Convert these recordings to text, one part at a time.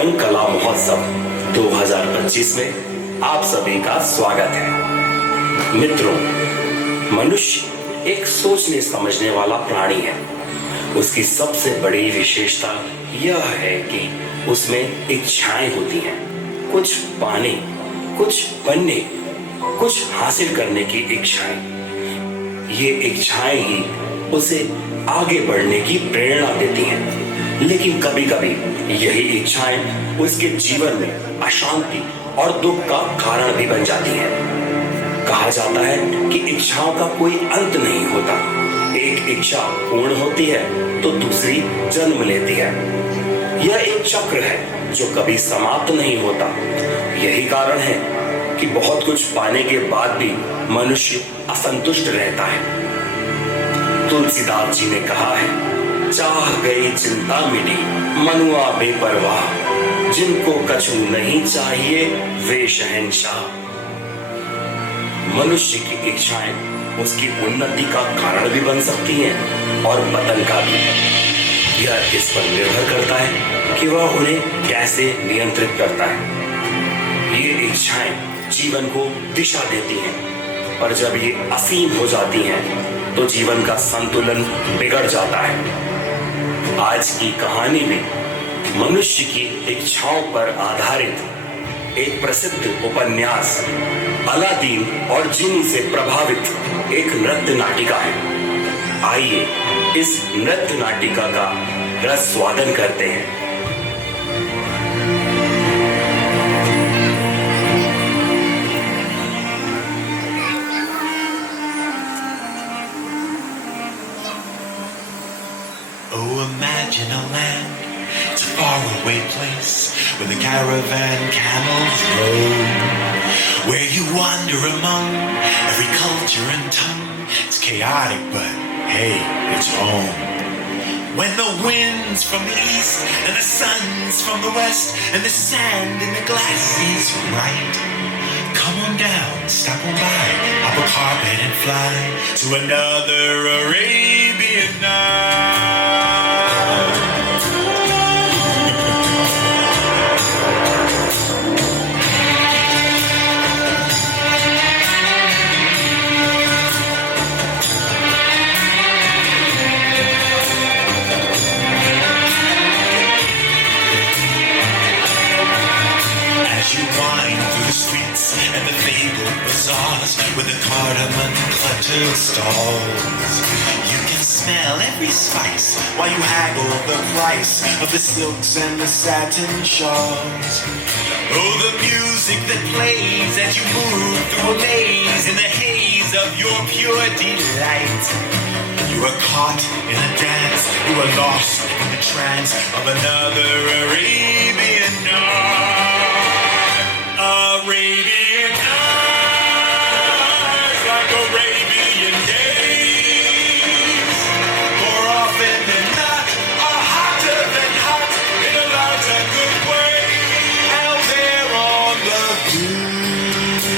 तरंग कला महोत्सव 2025 में आप सभी का स्वागत है। मित्रों, मनुष्य एक सोचने समझने वाला प्राणी है। उसकी सबसे बड़ी विशेषता यह है कि उसमें इच्छाएं होती हैं, कुछ पाने, कुछ बनने, कुछ हासिल करने की इच्छाएं। ये इच्छाएं ही उसे आगे बढ़ने की प्रेरणा देती हैं। लेकिन कभी कभी यही इच्छाएं उसके जीवन में अशांति और दुख का कारण भी बन जाती हैं। कहा जाता है कि इच्छाओं का कोई अंत नहीं होता। एक इच्छा पूर्ण होती है तो दूसरी जन्म लेती है। यह एक चक्र है जो कभी समाप्त नहीं होता। यही कारण है कि बहुत कुछ पाने के बाद भी मनुष्य असंतुष्ट रहता है। तुलसीदास जी ने कहा है, चाह गई चिंता मिटी मनुआ बेपरवाह, जिनको कछु नहीं चाहिए वे शहंशाह। मनुष्य की इच्छाएं उसकी उन्नति का कारण भी बन सकती हैं और पतन का भी। यह इस पर निर्भर करता है कि वह उन्हें कैसे नियंत्रित करता है। ये इच्छाएं जीवन को दिशा देती हैं, पर जब ये असीम हो जाती हैं तो जीवन का संतुलन बिगड़ जाता है। आज की कहानी में मनुष्य की इच्छाओं पर आधारित एक प्रसिद्ध उपन्यास अलादीन और जिनी से प्रभावित एक नृत्य नाटिका है। आइए इस नृत्य नाटिका का रसस्वादन करते हैं। Oh, imagine a land, it's a faraway place where the caravan camels roam, where you wander among every culture and tongue. It's chaotic, but hey, it's home. When the wind's from the east and the sun's from the west and the sand in the glass is right, come on down, stop on by, hop a carpet and fly to another Arabian night. And the fabled bazaars with the cardamom cluttered stalls, you can smell every spice while you haggle the price of the silks and the satin shawls. Oh, the music that plays as you move through a maze in the haze of your pure delight. You are caught in a dance, you are lost in the trance of another Arabian night. Arabian nights, like Arabian days, more often than not, are hotter than hot in a loud and good way. Out there on the beach.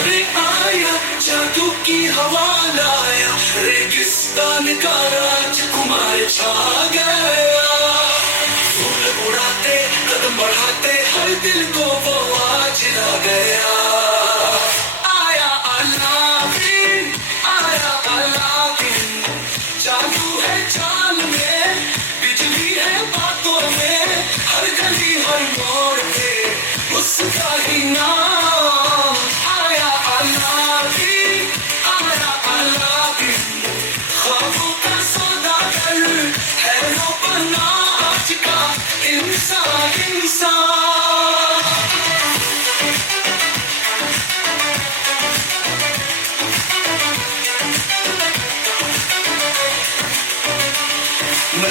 अरे आया जादू की हवा लाया, रेगिस्तान का राजकुमार छा गया। फूल उड़ाते कदम बढ़ाते हर दिल को वो आज ला गया। आया अलादीन, आया अलादीन, जादू है चाल में, बिजली है बातों में, हर गली हर मोड़ पे उसका ही नाम।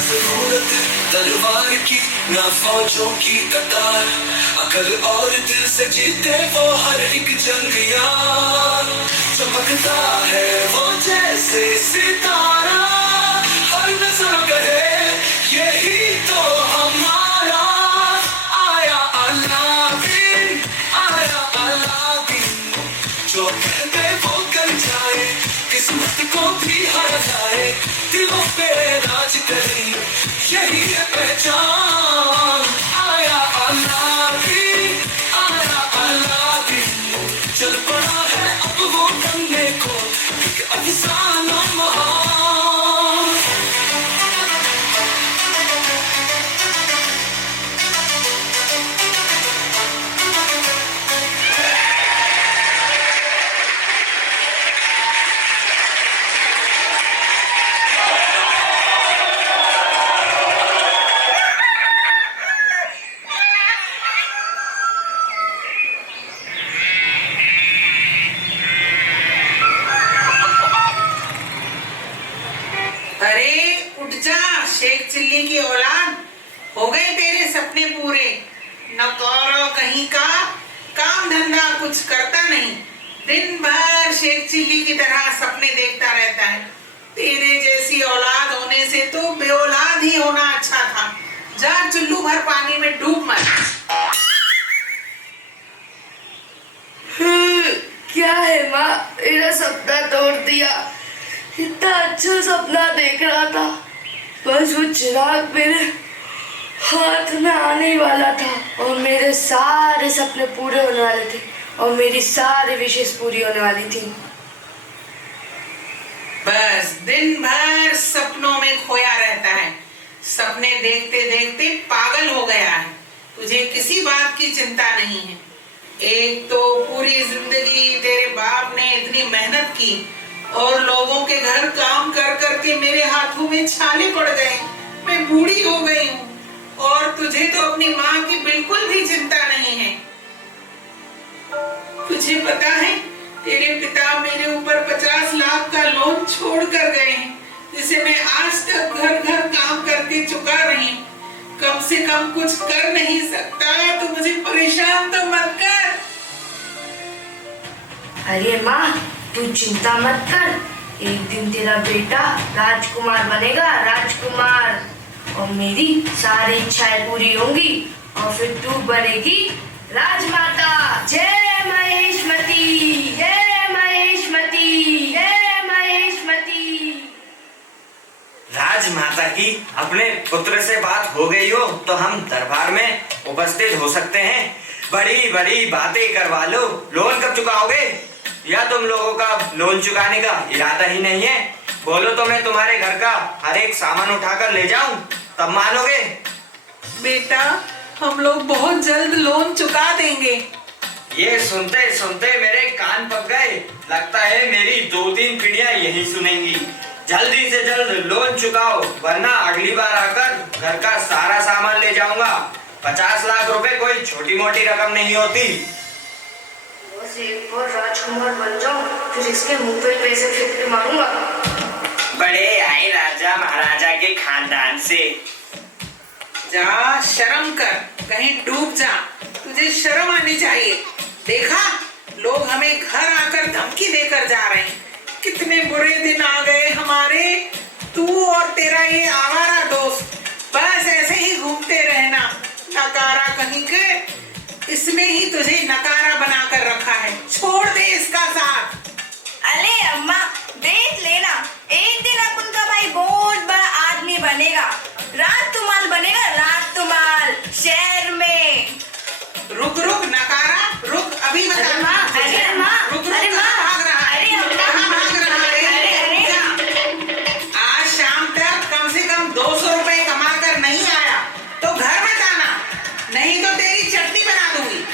जरूरत तलवार की ना फौजों की कतार, अकल और दिल से जीते वो हर एक जंग यार। चमकता है वो जैसे सितारा, हर नजर कहे यही तो हमारा। आया अलादीन, आया अलादीन, जो कहते वो कर जाए, किस्मत को भी हर जाए, दिलों पे राज करे, यही है पहचान। आया अल्लादी, आया अल्लादी, चल पड़ा है अब वो बनने को एक अफसाना महान। अरे उठ जा शेख चिल्ली की औलाद, हो गए तेरे सपने पूरे। नौकरों कहीं का, काम धंधा कुछ करता नहीं, दिन भर शेख चिल्ली की तरह सपने देखता रहता है। तेरे जैसी औलाद होने से तो बेऔलाद ही होना अच्छा था। जा चुल्लू भर पानी में डूब मर। क्या है माँ, मेरा सपना तोड़ दिया। इतना अच्छा सपना देख रहा था, बस वो चिराग मेरे हाथ में आने वाला था और मेरे सारे सपने पूरे होने वाले थे और मेरी सारी विशेष पूरी होने वाली थी। बस दिन भर सपनों में खोया रहता है, सपने देखते देखते पागल हो गया है। तुझे किसी बात की चिंता नहीं है। एक तो पूरी जिंदगी तेरे बाप ने इतनी मेहनत की और लोगों के घर काम कर करके मेरे हाथों में छाले पड़ गए, मैं बूढ़ी हो गई हूँ। और तुझे तो अपनी माँ की बिल्कुल भी चिंता नहीं है। तुझे पता है तेरे पिता मेरे ऊपर 50 लाख का लोन छोड़ कर गए हैं, जिसे मैं आज तक घर घर काम करके चुका रही हूँ। कम से कम कुछ कर नहीं सकता तो मुझे परेशान तो मत कर। अरे माँ, तू चिंता मत कर, एक दिन तेरा बेटा राजकुमार बनेगा, राजकुमार, और मेरी सारी इच्छाएं पूरी होंगी और फिर तू बनेगी राजमाता। जय महेशमती, जय महेशमती, जय महेशमती। राजमाता की अपने पुत्र से बात हो गई हो तो हम दरबार में उपस्थित हो सकते हैं। बड़ी बड़ी बातें करवा लो। लोन कब चुकाओगे या तुम लोगों का लोन चुकाने का इरादा ही नहीं है? बोलो तो मैं तुम्हारे घर का हर एक सामान उठाकर ले जाऊं, तब मानोगे? बेटा, हम लोग बहुत जल्द लोन चुका देंगे। ये सुनते सुनते मेरे कान पक गए। लगता है मेरी 2-3 पीढ़ियां यही सुनेंगी। जल्दी से जल्द लोन चुकाओ, वरना अगली बार आकर घर का सारा सामान ले जाऊंगा। 50 लाख रुपए कोई छोटी मोटी रकम नहीं होती। बस एक बार राजकुमार बन जाऊं, फिर इसके मुंह पे पैसे फेंक के मारूंगा। बड़े आए राजा महाराजा के खानदान से। जा शर्म कर, कहीं डूब जा, तुझे शर्म आनी चाहिए। देखा, लोग हमें घर आकर धमकी देकर जा रहे हैं। कितने बुरे दिन आ गए हमारे। तू और तेरा ये आवारा दोस्त बस ऐसे ही घूमते रहना, नकारा कहीं के। इसने ही तुझे नकारा बनाकर रखा है, छोड़ दे इसका साथ। अरे अम्मा, देख लेना, एक दिन अपन का भाई बहुत बड़ा आदमी बनेगा, राजकुमार बनेगा, राजकुमार शहर में। रुक रुक नकारा, रुक, अभी बता। अरे माँ, अरे माँ, रुक रुक, अरे माँ, कहाँ भाग रहा है? अरे अम्मा, कहाँ भाग रहा है? अरे अरे जा। आज शाम तक कम से कम 200 रुपए कमा कर नहीं आया तो घर मत आना, नहीं तो तेरी चटनी बना दूंगी।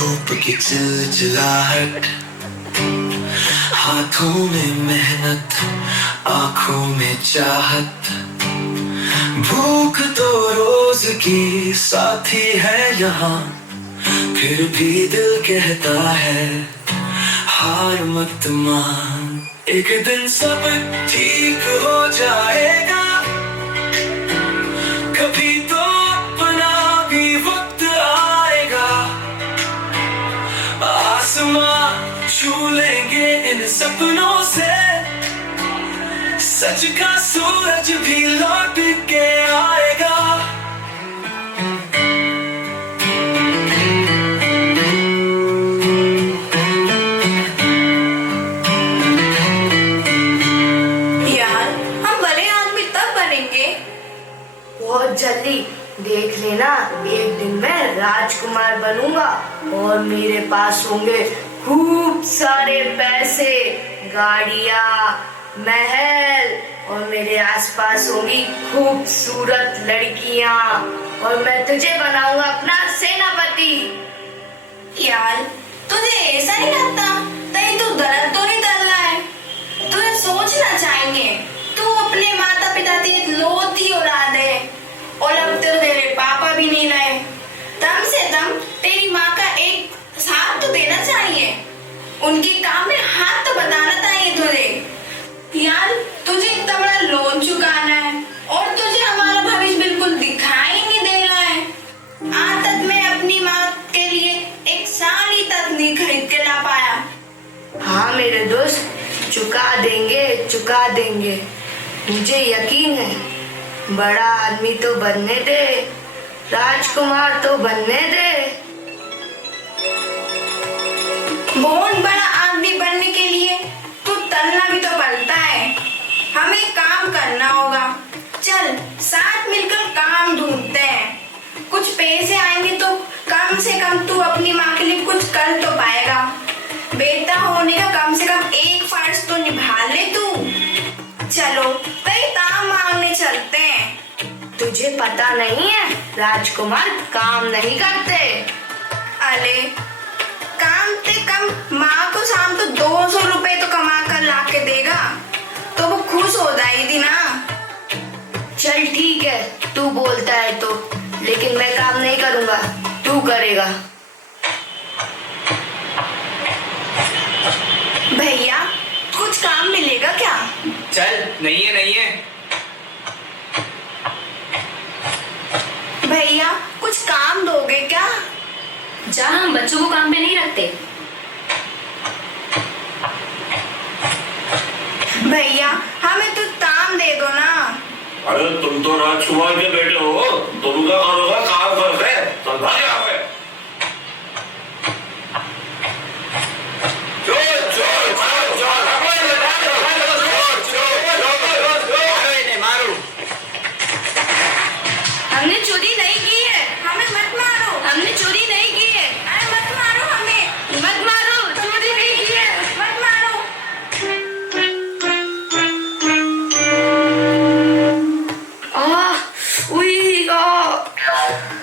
धूप की चिलचिलाहट, हाथों में मेहनत, आंखों में चाहत, भूख तो रोज की साथी है यहाँ, फिर भी दिल कहता है हार मत मान, एक दिन सब ठीक हो जाएगा, कभी तो अपना भी वक्त आएगा, आसमां छू लेंगे इन सपनों से, सच का सूरज भी लौट के आएगा। यार हम भले आदमी तब बनेंगे। बहुत जल्दी देख लेना, एक दिन मैं राजकुमार बनूंगा और मेरे पास होंगे खूब सारे पैसे, गाड़ियाँ, महल और मेरे आसपास होंगी खूबसूरत लड़कियाँ और मैं तुझे बनाऊंगा अपना सेनापति। यार तुझे ऐसा नहीं लगता कहीं तू गलत तो नहीं कर रहा है? तुझे सोचना चाहिए, तू अपने माता पिता की इकलौती औलाद है और अब तो तेरे पापा भी नहीं रहे, कम से कम तेरी माँ का एक साथ तो देना चाहिए, उनके काम में हाथ तो बताना चाहिए तुझे। यार तुझे इतना बड़ा लोन चुकाना है और तुझे हमारा भविष्य बिल्कुल दिखाई नहीं दे रहा है। आज तक मैं अपनी माँ के लिए एक साड़ी तक नहीं खरीद के ला पाया। हाँ मेरे दोस्त, चुका देंगे, मुझे यकीन है। बड़ा आदमी तो बनने दे, राजकुमार तो बनने दे। बहुत बड़ा आदमी बनने के लिए तो तलना भी तो पड़ता है, हमें काम करना होगा। चल साथ मिलकर काम ढूंढते हैं, कुछ पैसे आएंगे तो कम से कम तू अपनी माँ के लिए कुछ कर तो पाएगा। बेटा होने का कम से कम एक फर्ज तो निभा ले तू। चलो कई काम मांगने चलते हैं। तुझे पता नहीं है, राजकुमार काम नहीं करते। अरे काम से कम माँ को शाम को 200 रुपए तो कमा कर ला के देगा तो वो खुश हो जाएगी ना। चल ठीक है, तू बोलता है तो, लेकिन मैं काम नहीं करूँगा, तू करेगा। भैया कुछ काम मिलेगा क्या? चल नहीं है। भैया कुछ काम दोगे क्या? जहाँ हम बच्चों को काम पे नहीं रखते। भैया हमें तो काम दे दो ना। अरे तुम तो राजकुमार के बेटे हो, तुमका करोगा काम करते, समझा यहाँ पे। हमने चोरी नहीं की है, हमें मत मारो। हमने चोरी नहीं की है, अरे मत मारो हमें। मत मारो, चोरी नहीं की है। मत मारो।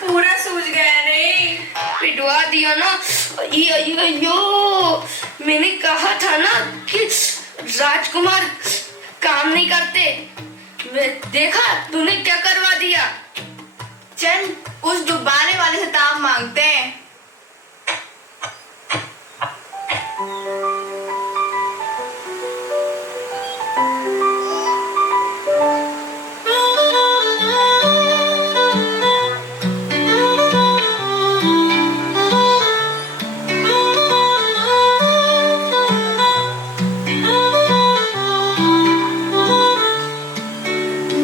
पूरा सूज गया रे। पिटवा दिया ना। यो मैंने कहा था ना कि राजकुमार काम नहीं करते। मैं देखा तूने क्या करवा दिया। चल उस डुबाने वाले से काम मांगते हैं।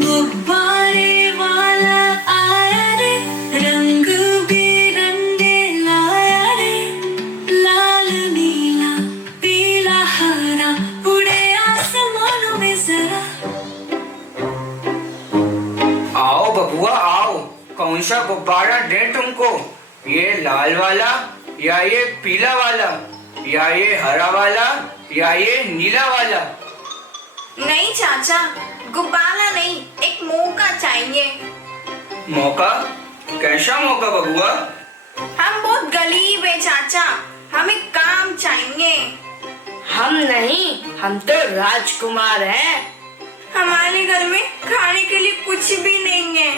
गुब्बारे वाला आया रे, रंग बिरंगे लाया रे, लाल नीला पीला हरा, उड़े आसमानों में जरा। आओ बबुआ आओ, कौन सा गुब्बारा दे तुमको? ये लाल वाला या ये पीला वाला या ये हरा वाला या ये नीला वाला? नहीं चाचा, गुब्बारा नहीं, एक मौका चाहिए। मौका? कैसा मौका बबुआ? हम बहुत गरीब है चाचा, हमें काम चाहिए। हम नहीं, हम तो राजकुमार हैं। हमारे घर में खाने के लिए कुछ भी नहीं है।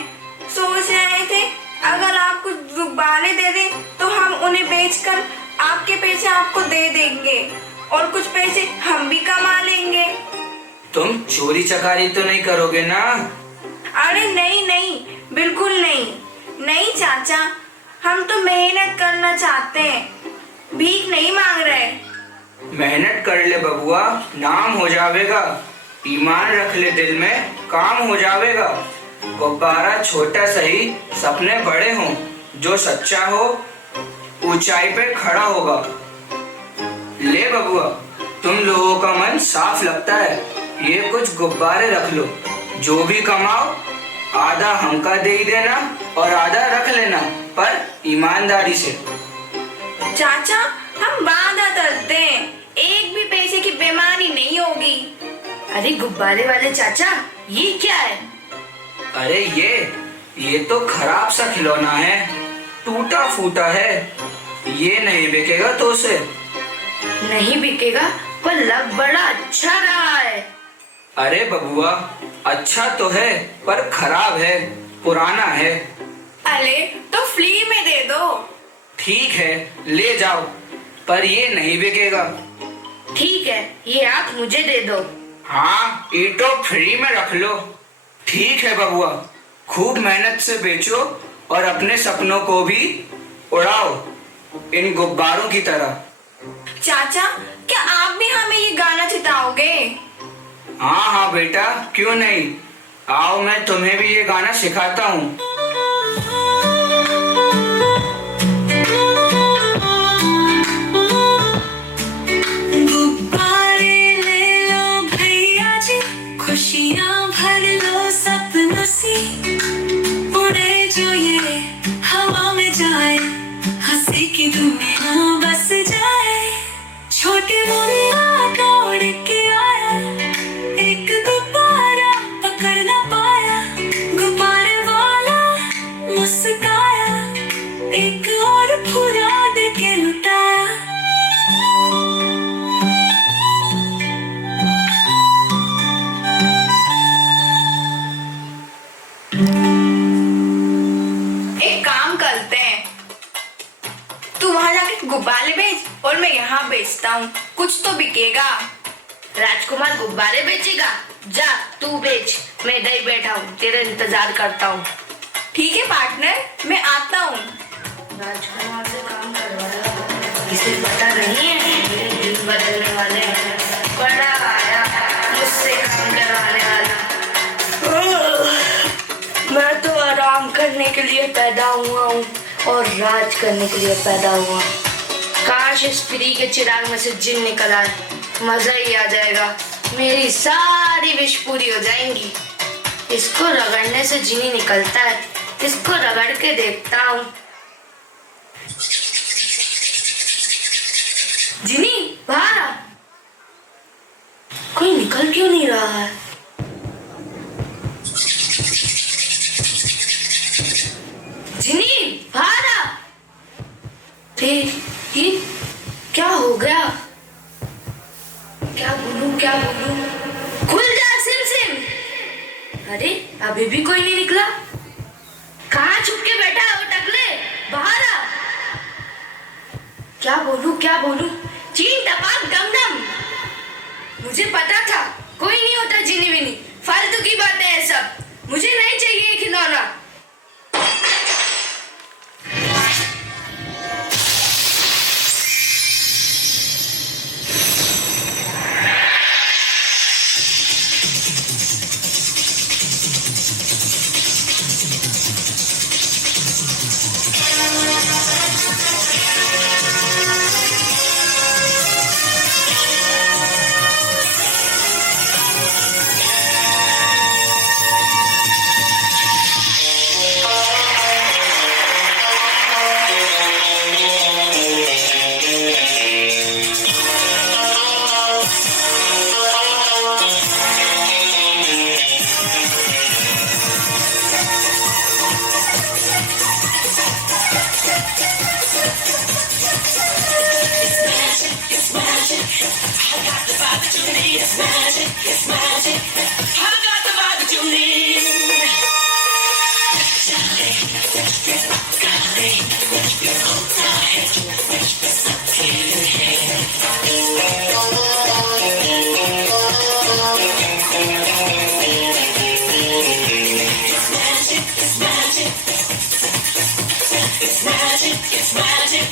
सोच रहे थे अगर आप कुछ गुब्बारे दे दें तो हम उन्हें बेचकर आपके पैसे आपको दे देंगे और कुछ पैसे हम भी कमा लेंगे। तुम चोरी चकारी तो नहीं करोगे ना? अरे नहीं नहीं, बिल्कुल नहीं। नहीं चाचा, हम तो मेहनत करना चाहते हैं, भीख नहीं मांग रहे। मेहनत कर ले बबुआ, नाम हो जावेगा। ईमान रख ले दिल में, काम हो जावेगा। गुब्बारा छोटा सही, सपने बड़े हों। जो सच्चा हो ऊंचाई पे खड़ा होगा। ले बबुआ, तुम लोगों का मन साफ लगता है, ये कुछ गुब्बारे रख लो। जो भी कमाओ आधा हमका दे ही देना और आधा रख लेना, पर ईमानदारी से। चाचा, हम वादा करते हैं, एक भी पैसे की बेईमानी नहीं होगी। अरे गुब्बारे वाले चाचा, ये क्या है? अरे ये तो खराब सा खिलौना है, टूटा फूटा है। ये नहीं बिकेगा तो उसे। नहीं बिकेगा, पर लग बड़ा अच्छा रहा है। अरे बबुआ, अच्छा तो है पर खराब है, पुराना है। अरे तो फ्री में दे दो। ठीक है, ले जाओ, पर ये नहीं बिकेगा। ठीक है, ये आप मुझे दे दो। हाँ, ये तो फ्री में रख लो। ठीक है बबुआ, खूब मेहनत से बेचो और अपने सपनों को भी उड़ाओ इन गुब्बारों की तरह। चाचा, क्या आप भी हमें ये गाना सिखाओगे? हाँ हाँ बेटा, क्यों नहीं। आओ, मैं तुम्हें भी ये गाना सिखाता हूँ। गुब्बारे ले लो भैया जी, खुशियाँ भर लो सपनों से। उड़े जो ये हवा में जाए, हंसी की दुनिया बस जाए। छोटे मुन्ना दौड़ के आया, एक गुब्बारा पकड़ ना पाया। गुब्बारे वाला मुस्काया, एक और फुरा दे के लुटाया। एक काम करते हैं, तू वहां जाके गुब्बारे बेच और मैं यहाँ बेचता हूँ, कुछ तो बिकेगा। राजकुमार गुब्बारे बेचेगा? जा तू बेच, मैं इधर ही बैठा हूँ, तेरा इंतजार करता हूँ। ठीक है पार्टनर, मैं आता हूँ। राजकुमार से काम करवाया, इसे पता नहीं है मेरे दिन बदलने वाले हैं। बड़ा आया मुझसे काम करवाने वाला। मैं तो आराम करने के लिए पैदा हुआ हूँ और राज करने के लिए पैदा हुआ। काश इस फ्री के चिराग में से जिन निकल आए, मजा ही आ जाएगा। मेरी सारी विश पूरी हो जाएंगी। इसको रगड़ने से जिनी निकलता है, इसको रगड़ के देखता हूँ। जिनी बाहर आ। कोई निकल क्यों नहीं रहा है? जिनी बाहर आ। ये क्या हो गया? क्या बोलूं क्या बोलूं? खुल जा सिम सिम। अरे अभी भी कोई नहीं निकला। कहाँ छुप के बैठा है वो टकले? बाहर आ। क्या बोलूं? चीन टपाक डम डम। मुझे पता था कोई नहीं होता जीनी विनी, फालतू की बातें हैं सब। मुझे नहीं चाहिए ये खिलौना। I got the vibe that you need. It's magic, it's magic. I got the vibe that you need. Johnny, Johnny, your होता है जो सबके है. It's magic, it's magic. It's magic, it's magic.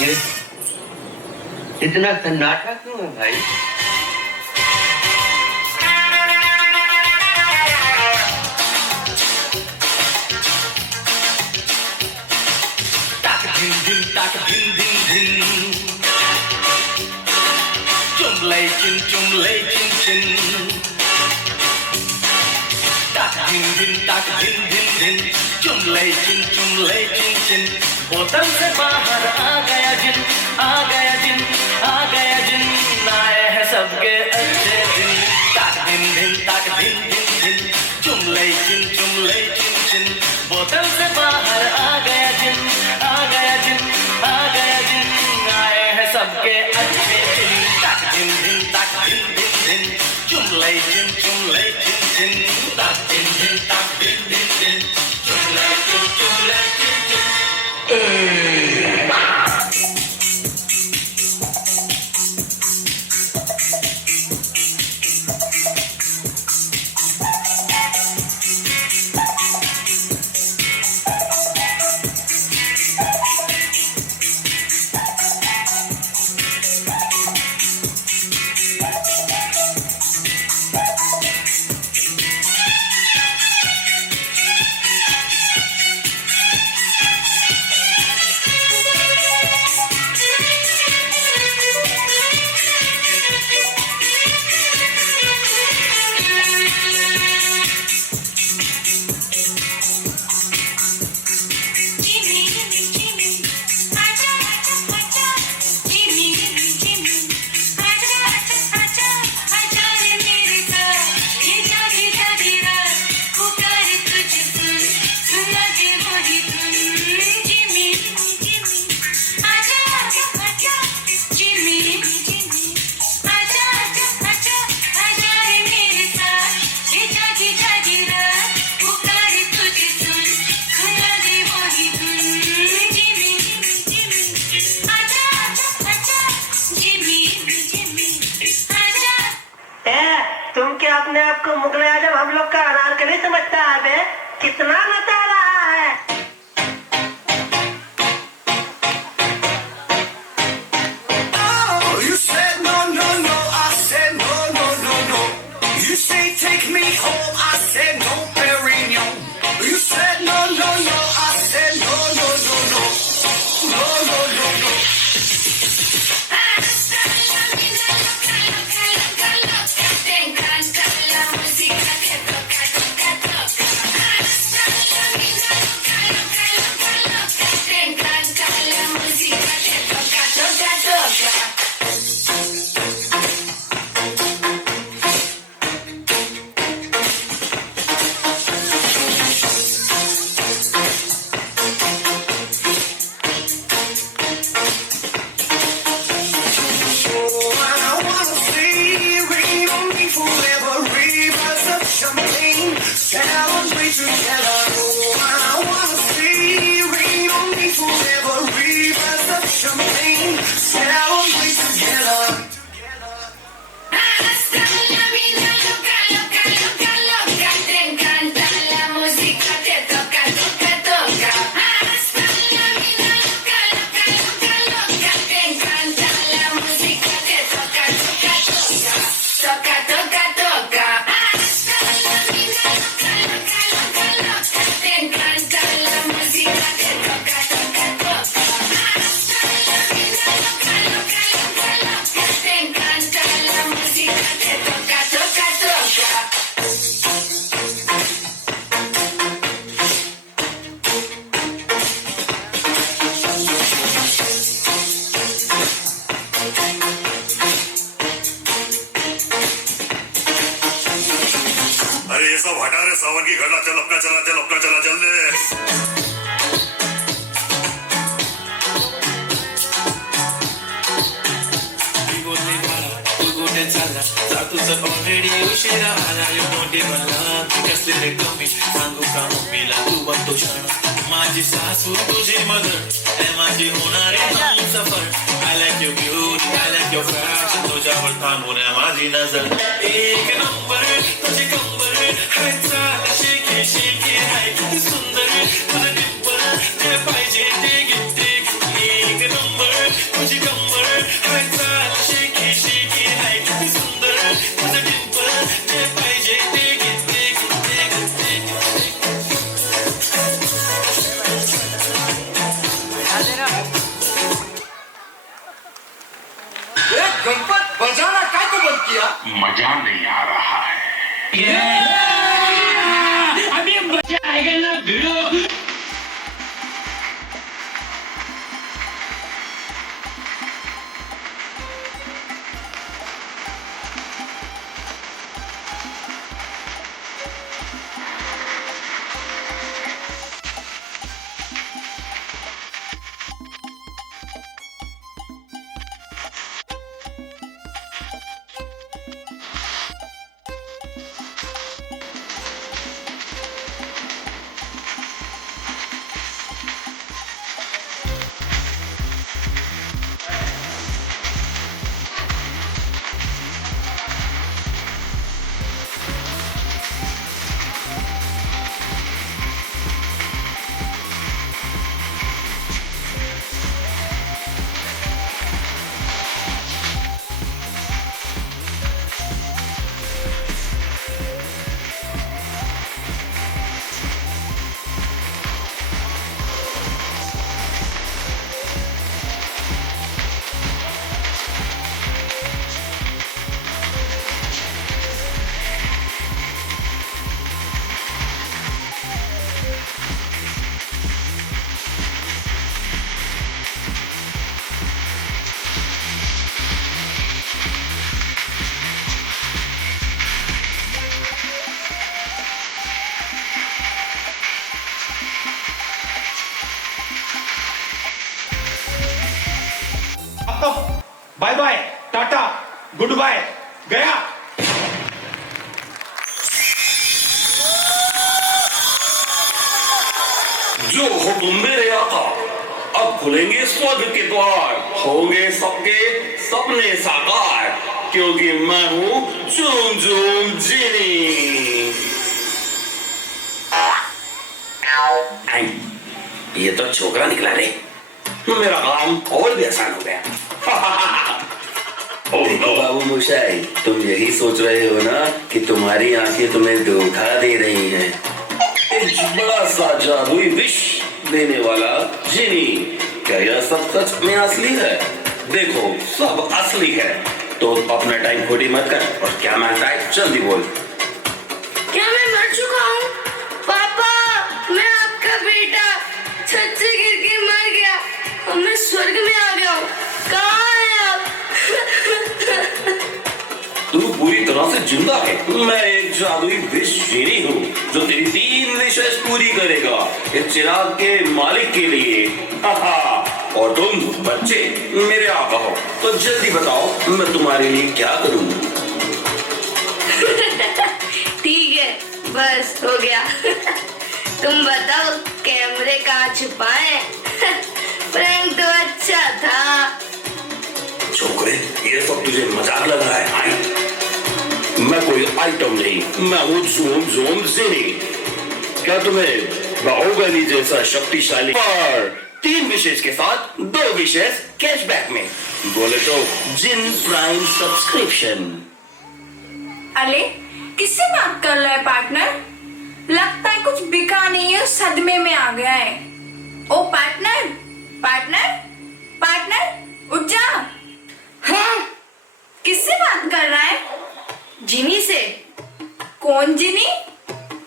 ये इतना सन्नाटा क्यों है भाई? Tak din din tak din din din. Chum lay chin chin. Tak din din tak din din din. Chum lay chin chin. बोतल से बाहर आ गया जिन, आ गया जिन, आ गया जिन. आए हैं सबके अच्छे दिन. Tak din din tak din din din. Chum lay chin chin. बोतल से बाहर आ गया जिन, आ गया जिन, आ गया जिन. आए हैं सबके अच्छे दिन. Tak din din tak din din din. Chum lay chin chin. Tak din din tak din din din. Chum lay chin chin. तुम क्या अपने आप को मुगल आजम हम लोग का अनारकली समझता है बे? कितना नचा रहा है? Oh, you said no, no, no. I said no, no, no, no. You say take me home. I said no, Perignon. You said no, no, no. I said no, no, no, no. No, no, no, no. हटा रे सावन की घटा, चल अपना चला जल्दी। तुझं already उशिरा आला मोठे मला कसले रे कमी सांगू का मम्मीला तू बनतो छान माझी सासू तुझी मदर माझी होणारे सफर I like your beauty I like your fashion तुझ्यावर थांबून माझी नजर एक नंबर तुझी कंबर हाय चाल शेकी शेकी हाय किती सुंदर तुझं डिंपल ते पाहिजे ते घेते एक नंबर तुझी कंबर हाय चाल शेकी शेकी हाय किती सुंदर तुझं डिंपल ते पाहिजे ते घेते गणपत बजाना काय को बंद किया? मजा नहीं आ रहा है। अभी मजा आएगा ना भिड़ो। Bye bye tata goodbye गया। जो हुक्म मेरे आका, अब खुलेंगे स्वर्ग के द्वार, होंगे सबके सपने साकार, क्योंकि मैं हूँ झूम झूम जिनी। ये तो छोकरा निकला रे, मेरा काम और भी आसान हो गया। देखो बाबू मोशाई, तुम यही सोच रहे हो ना कि तुम्हारी आंखें तुम्हें धोखा दे रही हैं। एक बड़ा सा जादुई विश देने वाला जिनी, क्या यह सब सच में असली है? देखो सब असली है, तो अपना टाइम खोटी मत कर और क्या मांगता है जल्दी बोल। क्या मैं मर चुका हूँ? पापा, मैं आपका बेटा छत से गिर के मर गया और मैं स्वर्ग में आ गया हूँ। कहाँ है आप? तू पूरी तरह से जिंदा है। मैं एक जादुई विश जीनी हूँ जो तेरी 3 विशेष पूरी करेगा इस चिराग के मालिक के लिए। और तुम बच्चे मेरे आका हो, तो जल्दी बताओ मैं तुम्हारे लिए क्या करूँ? ठीक है, बस हो गया। तुम बताओ कैमरे कहाँ छुपाए? प्रैंक तो अच्छा था। छोकरे, ये सब तुझे मजाक लग रहा है? मैं कोई आइटम नहीं, मैं हूँ ज़ूम ज़ूम ज़िनी। क्या तुम्हें बाहुबली जैसा शक्तिशाली और 3 विशेष के साथ 2 विशेष कैशबैक में, बोले तो जिन प्राइम सब्सक्रिप्शन। अरे किससे बात कर रहा है पार्टनर? लगता है कुछ बिका नहीं है, सदमे में आ गया है। ओ पार्टनर, पार्टनर, पार्टनर उठ जा। हाँ, किससे बात कर रहा है? जिनी से। कौन जिनी?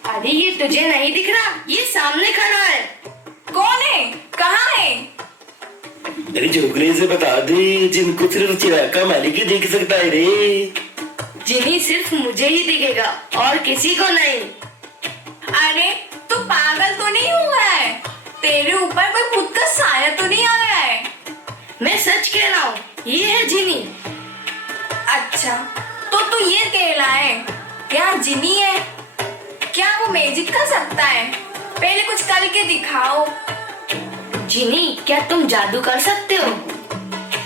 अरे ये तुझे नहीं दिख रहा? ये सामने खड़ा है। कौन है? कहाँ है? अरे छोकरे से बता दे, जिनको सिर्फ चिराग का मालिक ही देख सकता है रे। जिनी सिर्फ मुझे ही दिखेगा और किसी को नहीं। ऊपर कोई भूत का साया तो नहीं आ गया है? मैं सच कह रहा हूँ, ये है जिनी। अच्छा, तो तू ये कह रहा है क्या जिनी है? क्या वो मैजिक कर सकता है? पहले कुछ करके दिखाओ। जिनी, क्या तुम जादू कर सकते हो?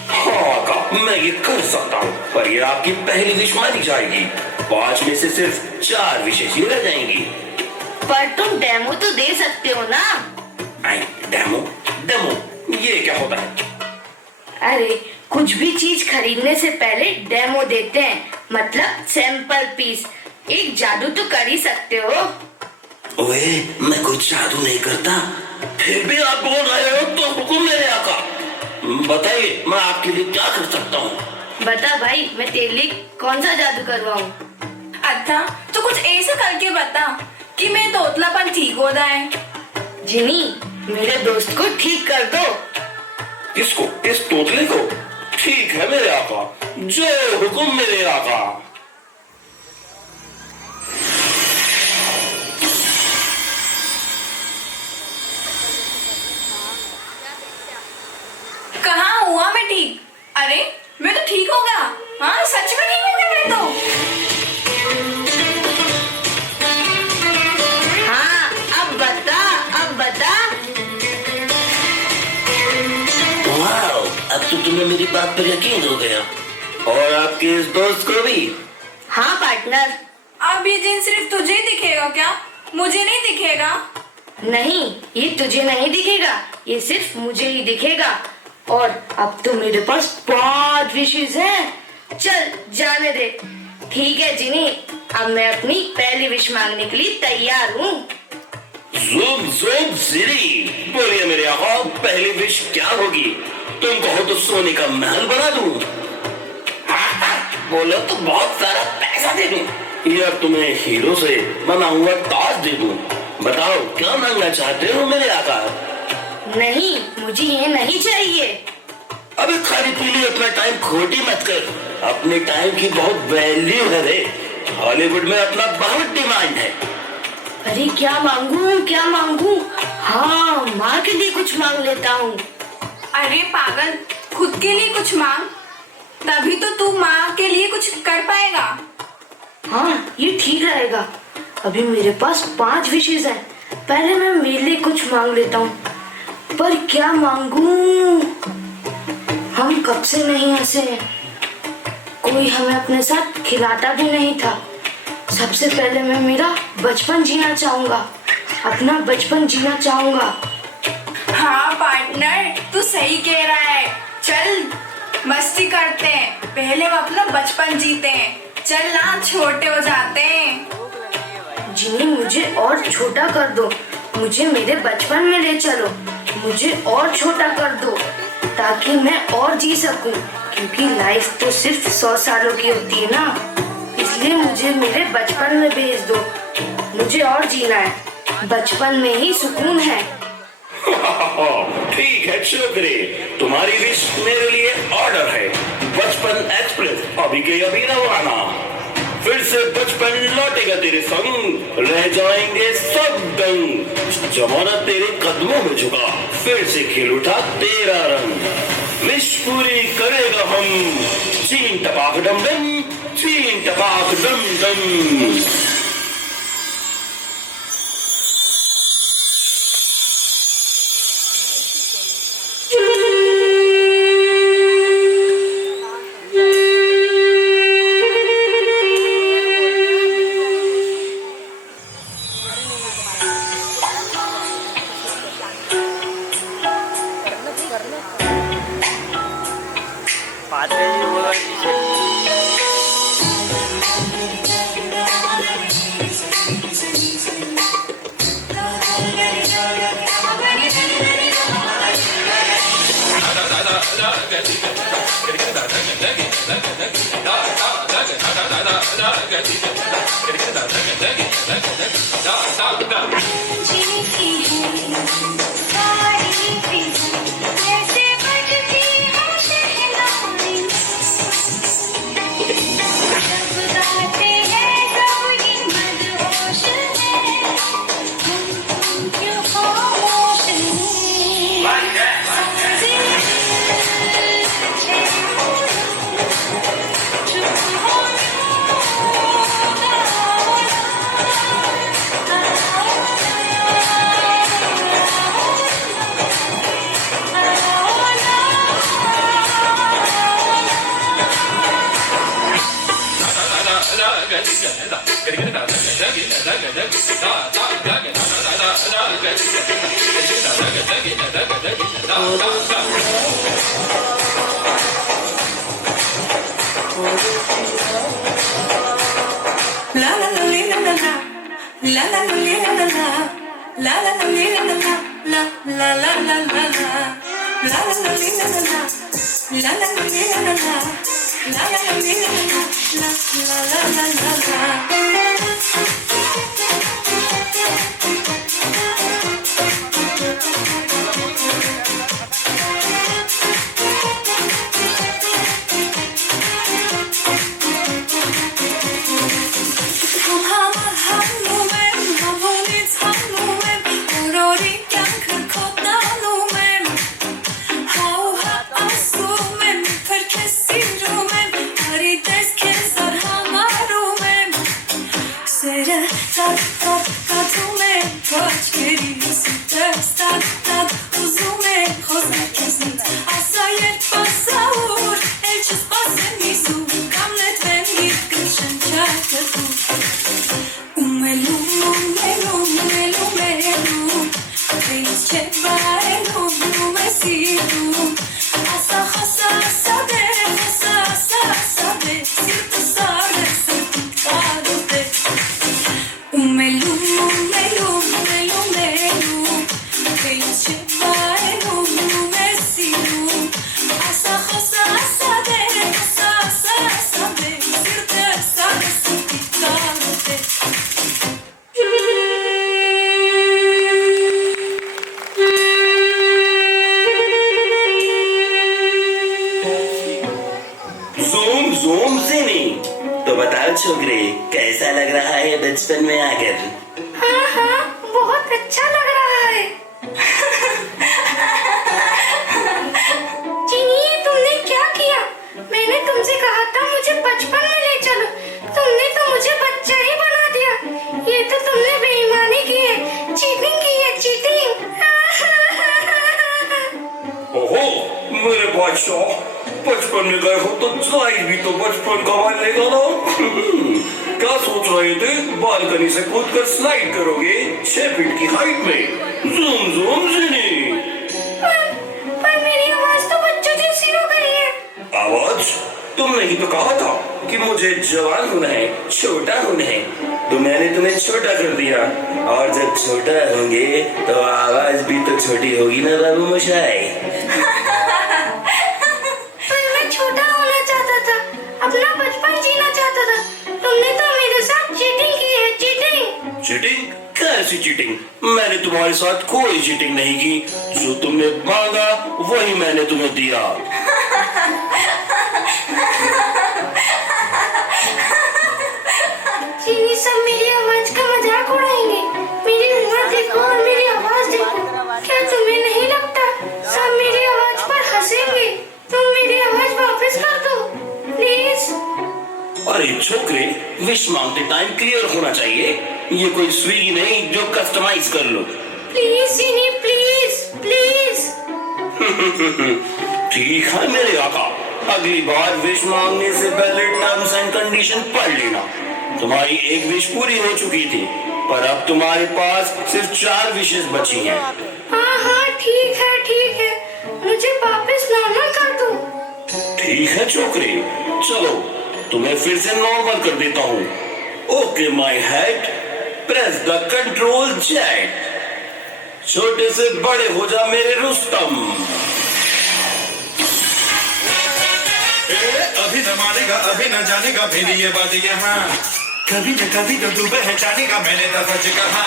हाँ का, मैं ये कर सकता हूँ, पर ये आपकी पहली विश मानी जाएगी। 5 में से सिर्फ 4 विशेष ही रह जाएंगी। पर तुम डेमो तो दे सकते हो ना? डेमो? डेमो ये क्या होता है? अरे, कुछ भी चीज खरीदने से पहले डेमो देते हैं, मतलब सैंपल पीस। एक जादू तो कर ही सकते हो। ओए, मैं कोई जादू नहीं करता, फिर भी आप बोल रहे हो तो हुक्म मेरे आका। बताइए, मैं आपके लिए क्या कर सकता हूँ? बता भाई, मैं तेरे लिए कौन सा जादू करवाऊँ? अच्छा, तो कुछ ऐसा करके बता कि मैं तोतलापन ठीक हो जाए। जिनी, मेरे दोस्त को ठीक कर दो। किसको? इस तोतले को? ठीक है मेरे आका, जो हुक्म मेरे आका। कहाँ हुआ मैं ठीक? अरे, मैं तो ठीक हो गया। हाँ, सच में ठीक हो गया मैं तो। हाँ, अब बता। वाओ, अब तो तुम्हें मेरी बात पर यकीन हो गया, और आपके इस दोस्त को भी। हाँ पार्टनर। अब ये जिन सिर्फ तुझे ही दिखेगा क्या? मुझे नहीं दिखेगा? नहीं, ये तुझे नहीं दिखेगा, ये सिर्फ मुझे ही दिखेगा। और अब तो मेरे पास 5 विशेष हैं। चल जाने दे। ठीक है जिनी, अब मैं अपनी पहली विश मांगने के लिए तैयार हूँ। ज़ूम ज़ूम ज़िरी, बोलिए मेरे आका, पहली विश क्या होगी? तुम कहो तो सोने का महल बना दूं, बोलो तो बहुत सारा पैसा दे दूं, या तुम्हें हीरो से बना हुआ ताज दे दूं। बताओ, क्या मांगना चाहते हो मेरे आका? नहीं, मुझे ये नहीं चाहिए। अबे खाली पीली अपना टाइम खोटी मत कर, अपने टाइम की बहुत वैल्यू है रे। हॉलीवुड में अपना बहुत डिमांड है। अरे क्या मांगू? हाँ, माँ के लिए कुछ मांग लेता हूँ। अरे पागल, खुद के लिए कुछ मांग, तभी तो तू माँ के लिए कुछ कर पाएगा। हाँ, ये ठीक रहेगा। अभी मेरे पास 5 विशेष हैं, पहले मैं मेरे लिए कुछ मांग लेता हूँ। पर क्या मांगू? हम कब से नहीं हंसे हैं, कोई हमें अपने साथ खिलाता भी नहीं था। सबसे पहले मैं मेरा बचपन जीना चाहूंगा, अपना बचपन जीना चाहूंगा। हाँ पार्टनर, तू सही कह रहा है। चल मस्ती करते हैं, पहले हम अपना बचपन जीते हैं। चल ना, छोटे हो जाते हैं। जिनी, मुझे और छोटा कर दो, मुझे मेरे बचपन में ले चलो। मुझे और छोटा कर दो ताकि मैं और जी सकूं, क्योंकि लाइफ तो सिर्फ 100 सालों की होती है ना। इसलिए मुझे मेरे बचपन में भेज दो, मुझे और जीना है, बचपन में ही सुकून है। ठीक है छोकरे, तुम्हारी विश मेरे लिए ऑर्डर है। बचपन एक्सप्रेस अभी के अभी रवाना। फिर से बचपन लौटेगा तेरे संग, रह जाएंगे सब दंग। जमाना तेरे कदमों में झुका, फिर से खेल उठा तेरा रंग। विश पूरी करेगा हम, चीन टपाक डम डम, चीन टपाक डम डम। La la la li, la la la. La la la li, la la la. La la la li, la la la. La la la la la la. La la la li, la la la. La la la li, la la la. La la la li, la la la. La la la la जोम से नहीं तो बताओ छोकरे, कैसा लग रहा है बचपन में आकर? हाँ हाँ, बहुत अच्छा लग रहा है। चीनी, तुमने क्या किया? मैंने तुमसे कहा था मुझे बचपन में ले चलो, तुमने तो मुझे बच्चा ही बना दिया। ये तो तुमने बेईमानी की है, चीटिंग की है, चीटिंग। ओहो मेरे बादशाह, बचपन में गए हो तो स्लाइड भी तो बचपन का मान लेगा ना। क्या सोच रहे थे, बालकनी से कूद कर स्लाइड करोगे 6 फीट की हाइट में? ज़ूम ज़ूम ज़िनी। पर मेरी आवाज तो बच्चों जैसी हो गई है। आवाज? तुमने ही तो कहा था कि मुझे जवान होना है, छोटा होना है, तो मैंने तुम्हें छोटा कर दिया। और जब छोटा होंगे तो आवाज भी तो छोटी होगी ना बाबू मशाई। छोटा होना चाहता था, अपना बचपन जीना चाहता था। तुमने तो मेरे साथ चीटिंग की है, चीटिंग। चीटिंग? कैसी चीटिंग? मैंने तुम्हारे साथ कोई चीटिंग नहीं की। जो तुमने मांगा वही मैंने तुम्हें दिया। चीनी, सब मेरी आवाज का मजाक उड़ाएंगे। मेरी उम्र देखो और मेरी आवाज देखो। क्या तुम्हें नहीं लगता सब मेरी आवाज पर हंसेंगे? तुम मेरी आवाज वापस कर दो प्लीज। अरे छोकरे, विश मांगते टाइम क्लियर होना चाहिए। ये कोई स्विगी नहीं जो कस्टमाइज कर लो। प्लीज चीनी, प्लीज प्लीज। ठीक है मेरे आका, अगली बार विश मांगने से पहले टर्म्स एंड कंडीशन पढ़ लेना। तुम्हारी एक विश पूरी हो चुकी थी, पर अब तुम्हारे पास सिर्फ 4 विशेष बची हैं। हाँ हाँ, ठीक है, मुझे वापस नॉर्मल कर दो। ठीक है छोकरे, चलो तुम्हें फिर से नॉर्मल कर देता हूँ। Okay my head, press the control jet. छोटे से बड़े हो जा मेरे रुस्तम। अभी न मानेगा, अभी न जानेगा, मेरी ये बात यहाँ कभी न कभी तो तू पहचानेगा, मैंने तो सच कहा।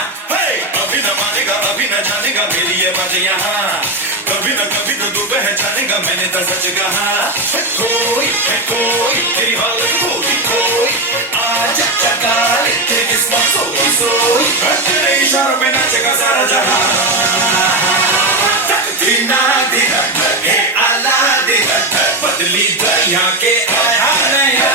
अभी न मानेगा, अभी न जानेगा, मेरी ये बात यहाँ कभी न कभी तो तू पहचानेगा, मैंने तो सच कहा। है कोई तेरी हालत होगी कोई, आज जगा ले तेरी किस्मत सोई सोई, तेरे इशारों में नाचेगा सारा जहां। धीना धीना है आला धीना, बदली दरिया के आया नया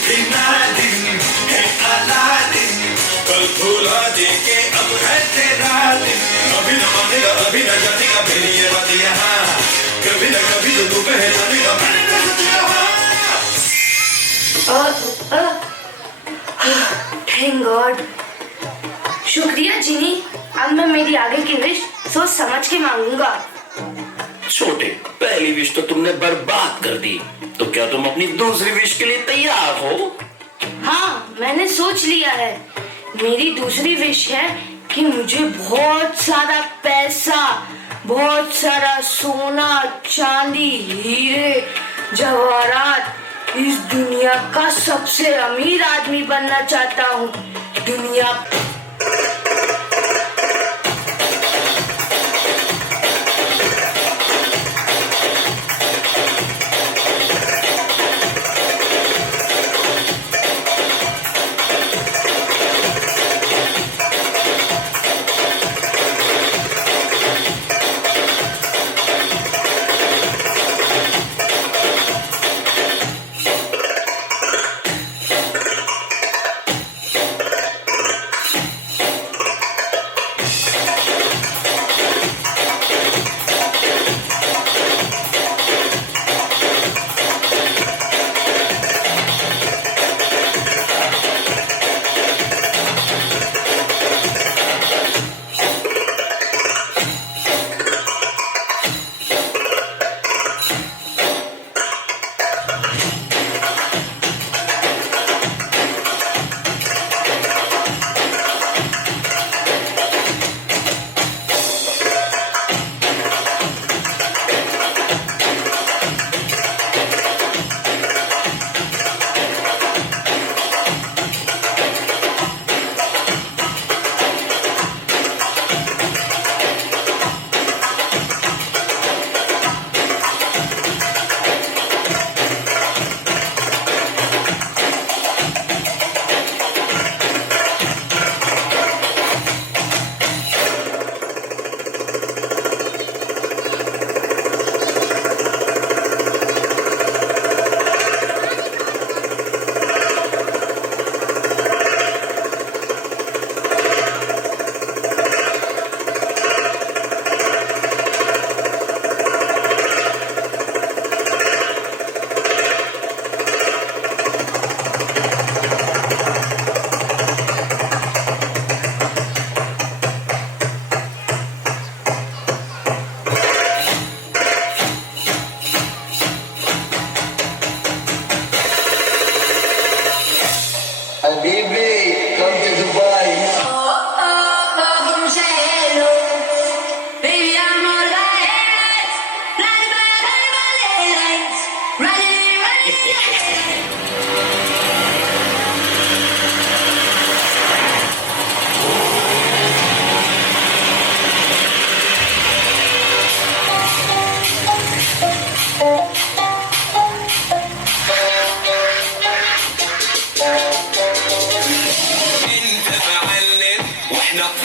धीना धीना है आला धीना, कल भूला दे के अब है तेरा दिन। अभी न मानेगा, अभी न जानेगा, मेरी ये बात यहाँ कभी न कभी तो तू पहचानेगा, मैंने तो सच कहा। गॉड। शुक्रिया जीनी, अब मैं मेरी आगे की विश सोच समझ के मांगूंगा। छोटे, पहली विश तो तुमने बर्बाद कर दी, तो क्या तुम अपनी दूसरी विश के लिए तैयार हो? हाँ, मैंने सोच लिया है। मेरी दूसरी विश है कि मुझे बहुत सारा पैसा, बहुत सारा सोना, चांदी, हीरे, जवाहरात, इस दुनिया का सबसे अमीर आदमी बनना चाहता हूँ। दुनिया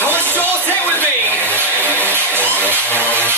I want you all to say it with me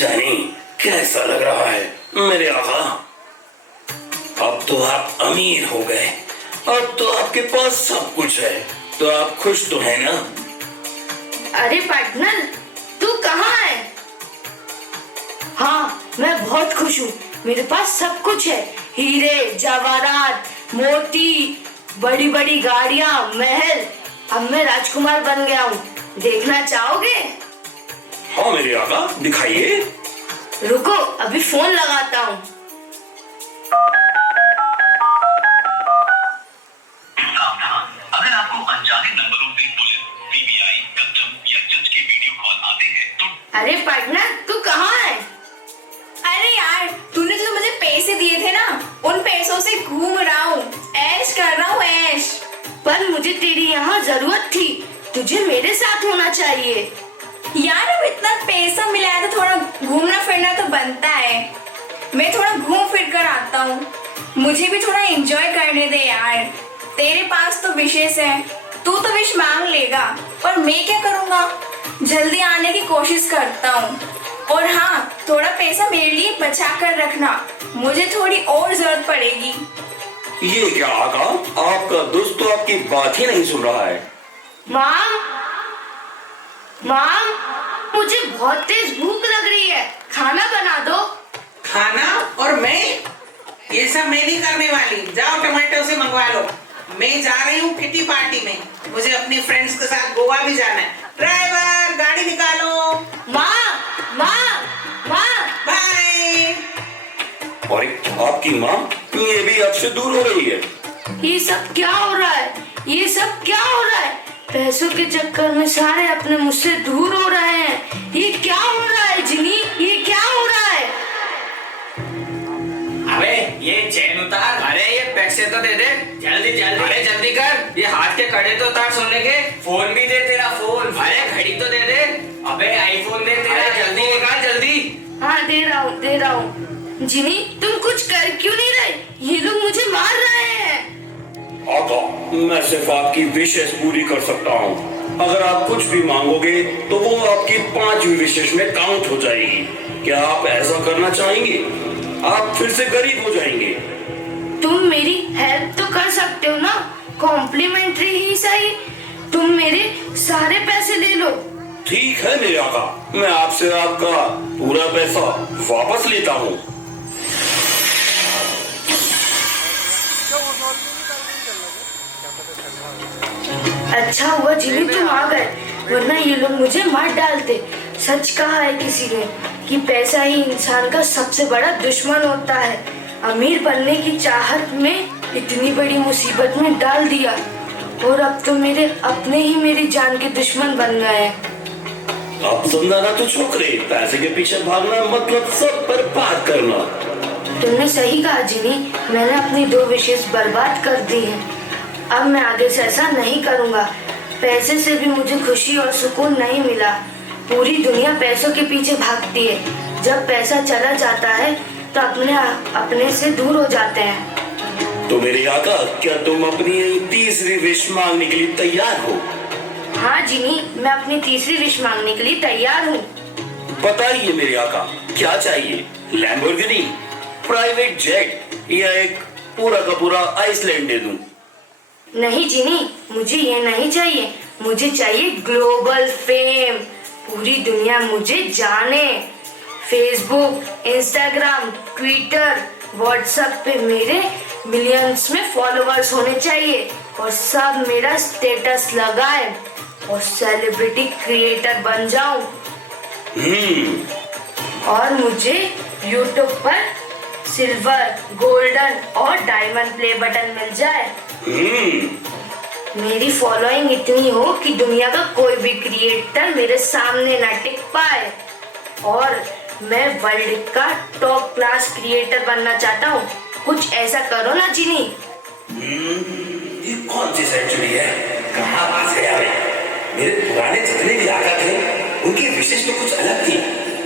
जानी कैसा लग रहा है मेरे आका? अब तो आप अमीर हो गए, अब तो आपके पास सब कुछ है, तो आप खुश तो है ना? अरे पार्टनर, तू कहाँ है? हाँ, मैं बहुत खुश हूँ। मेरे पास सब कुछ है, हीरे जवाहरात, मोती, बड़ी बड़ी गाड़ियाँ, महल। अब मैं राजकुमार बन गया हूँ। देखना चाहोगे? हाँ मेरे आका, दिखाइए। रुको, अभी फोन लगाता हूँ। अगर आपको अनजाने नंबरों पे पुलिस, पीबीआई, कस्टम या जज के वीडियो कॉल आते हैं तो अरे पार्टनर, तू कहाँ है? अरे यार, तूने जो मुझे पैसे दिए थे ना, उन पैसों से घूम रहा हूँ, ऐश कर रहा हूँ, ऐश। पर मुझे तेरी यहाँ जरूरत थी, तुझे मेरे साथ होना चाहिए। यार, अब इतना पैसा मिला है तो थोड़ा घूमना फिरना तो बनता है। मैं थोड़ा घूम फिर कर आता हूँ, मुझे भी थोड़ा एंजॉय करने दे यार। तेरे पास तो विशेष है, तू तो विश मांग लेगा, पर मैं क्या करूँगा? जल्दी आने की कोशिश करता हूँ। और हाँ, थोड़ा पैसा मेरे लिए बचा कर रखना, मुझे थोड़ी और जरूरत पड़ेगी। ये क्या आका, आपका दोस्त तो आपकी बात ही नहीं सुन रहा है। माम, मुझे बहुत तेज भूख लग रही है, खाना बना दो। खाना? और मैं? ये सब मैं नहीं करने वाली। जाओ टमाटो से मंगवा लो। मैं जा रही हूँ किटी पार्टी में, मुझे अपनी फ्रेंड्स के साथ गोवा भी जाना है। ड्राइवर, गाड़ी निकालो। माँ, बाय। और आपकी माँ ये भी आपसे दूर हो रही है। ये सब क्या हो रहा है? ये सब क्या हो रहा है? पैसों के चक्कर में सारे अपने मुझसे दूर हो रहे हैं। ये क्या हो रहा है जिनी? ये क्या हो रहा है? अबे ये चैन उतार, अरे ये पैसे तो दे दे, जल्दी जल्दी, अरे जल्दी कर, ये हाथ के कड़े तो उतार सोने के, फोन भी दे तेरा फोन, अरे घड़ी तो दे दे, अबे आईफोन दे तेरा, जल्दी निकाल जल्दी। हाँ, दे रहा हूँ। जिनी, तुम कुछ कर क्यों नहीं रहे? ये लोग मुझे मार रहे हैं। आका, मैं सिर्फ आपकी विशेष पूरी कर सकता हूँ। अगर आप कुछ भी मांगोगे तो वो आपकी 5वीं विशेष में काउंट हो जाएगी। क्या आप ऐसा करना चाहेंगे? आप फिर से गरीब हो जाएंगे। तुम मेरी हेल्प तो कर सकते हो ना, कॉम्प्लीमेंट्री ही सही। तुम मेरे सारे पैसे ले लो। ठीक है मेरे आका, मैं आपसे आपका पूरा पैसा वापस लेता हूँ। अच्छा हुआ जिमी तुम आ गए, वरना ये लोग मुझे मार डालते। सच कहा है किसी ने कि पैसा ही इंसान का सबसे बड़ा दुश्मन होता है। अमीर बनने की चाहत में इतनी बड़ी मुसीबत में डाल दिया, और अब तो मेरे अपने ही मेरी जान के दुश्मन बन गए हैं। अब समझाना तो छोकरे, पैसे के पीछे भागना मतलब सब बर्बाद करना। तुमने सही कहा जिनी, मैंने अपनी 2 विशेष बर्बाद कर दी हैं। अब मैं आगे से ऐसा नहीं करूँगा। पैसे से भी मुझे खुशी और सुकून नहीं मिला। पूरी दुनिया पैसों के पीछे भागती है। जब पैसा चला जाता है तो अपने से दूर हो जाते हैं। तो मेरे आका, क्या तुम अपनी तीसरी विश मांगने के लिए तैयार हो? हाँ जिनी, मैं अपनी तीसरी विश मांगने के लिए तैयार हूँ। बताइए मेरे आका, क्या चाहिए? लैम्बोर्गिनी, प्राइवेट जेट या एक पूरा का पूरा आइसलैंड दे दूं? नहीं जिनी, मुझे ये नहीं चाहिए। मुझे चाहिए ग्लोबल फेम। पूरी दुनिया मुझे जाने। फेसबुक, इंस्टाग्राम, ट्विटर, व्हाट्सएप पे मेरे मिलियंस में फॉलोअर्स होने चाहिए और सब मेरा स्टेटस लगाए और सेलिब्रिटी क्रिएटर बन जाऊं। और मुझे यूट्यूब पर सिल्वर, गोल्डन और डायमंड प्ले बटन मिल जाए। मेरी फॉलोइंग इतनी हो कि दुनिया का कोई भी क्रिएटर मेरे सामने ना टिक पाए। और मैं वर्ल्ड का टॉप क्लास क्रिएटर बनना चाहता हूँ। कुछ ऐसा करो ना जिनी। ये कौन सी सेंचुरी है? कहाँ पास गया मैं? मेरे पुराने जितने भी आका थे उनकी विशेष तो कुछ अलग थी,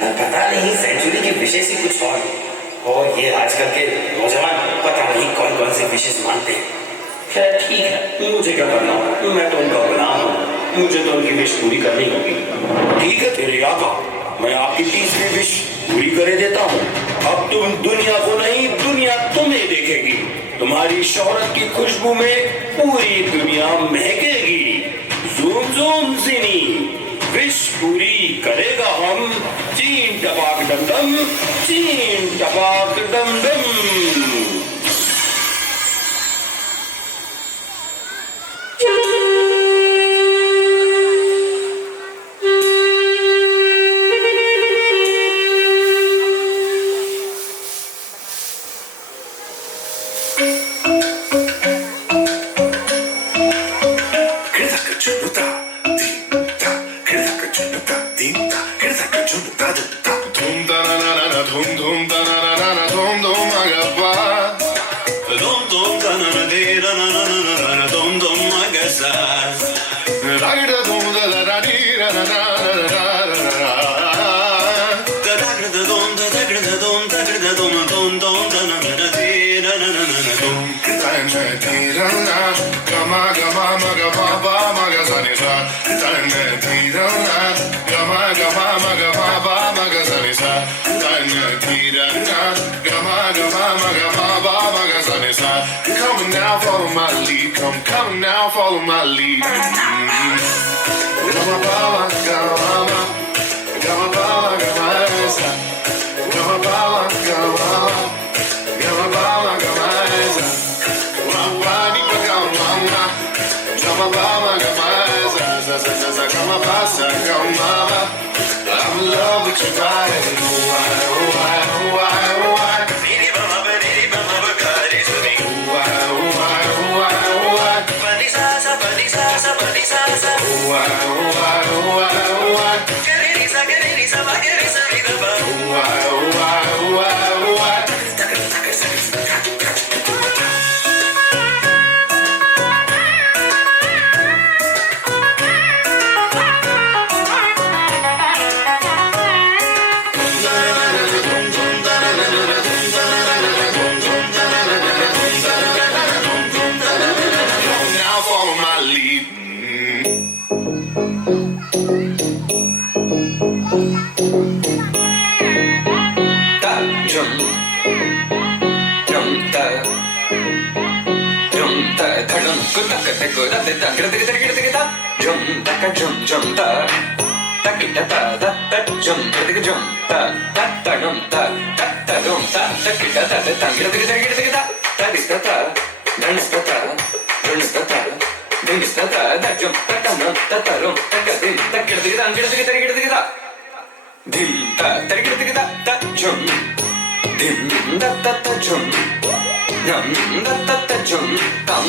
पर पता नहीं सेंचुरी की विशेष ही कुछ और ये आजकल के नौजवान पता नहीं कौन कौन से विशेष मानते हैं। खैर ठीक है, मुझे क्या करना, मैं तो उनका गुलाम हूँ, मुझे तो उनकी विश पूरी करनी होगी। ठीक है तेरे आका, मैं आपकी तीसरी विश पूरी करे देता हूँ। अब तुम दुनिया को नहीं, दुनिया तुम्हें देखेगी। तुम्हारी शोहरत की खुशबू में पूरी दुनिया महकेगी। ज़ूम ज़ूम ज़िनी, विश पूरी करेगा हम। चीन टपाक डम डम, चीन टपाक डम डम। Come now, follow my lead. Come now, follow my lead. Come on, come on. I'm in love with your body. Dum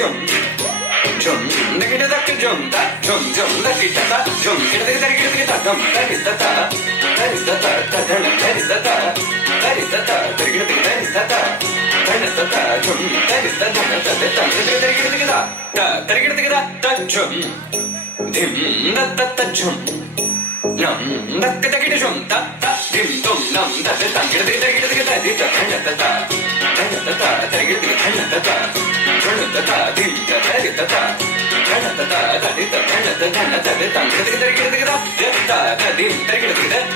झुम झुम तकिड़ तक झुम ता झुम झुम तकिड़ ता झुम किड़ तक तकिड़ ता धम तकिड़ ता तकिड़ ता धन तकिड़ ता तकिड़ ता तकिड़ ता धन ता झुम तकिड़ ता धन ता तकिड़ ता तकिड़ ता झुम धिम ता झुम नम नक तकिड़ झुम ता धिम तुम नम ता तकिड़ ता धन ता तकिड़ ता धन ता धिम तकिड़ ता धन ता धन ता धन ता तकिड़ ता धिम तकिड़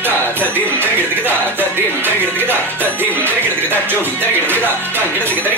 ता धिम तकिड़ ता धिम तकिड़ ता धिम तकिड़ ता झुम तकिड़ ता तकिड़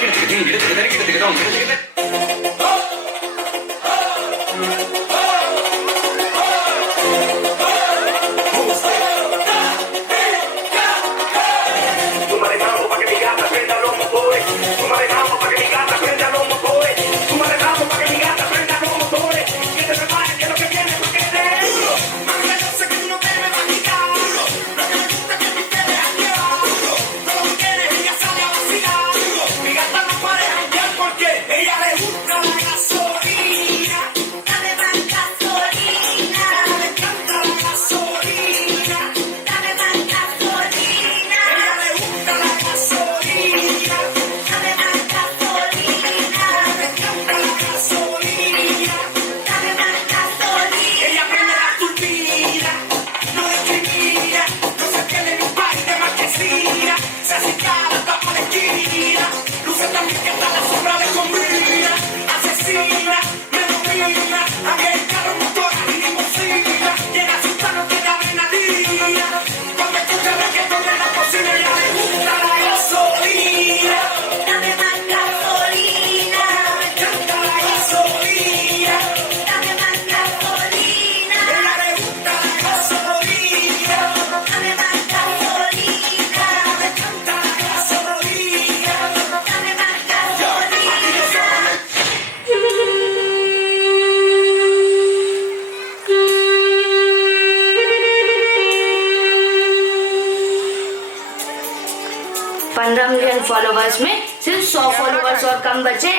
फॉलोवर्स में सिर्फ 100 फॉलोवर्स और कम बचे।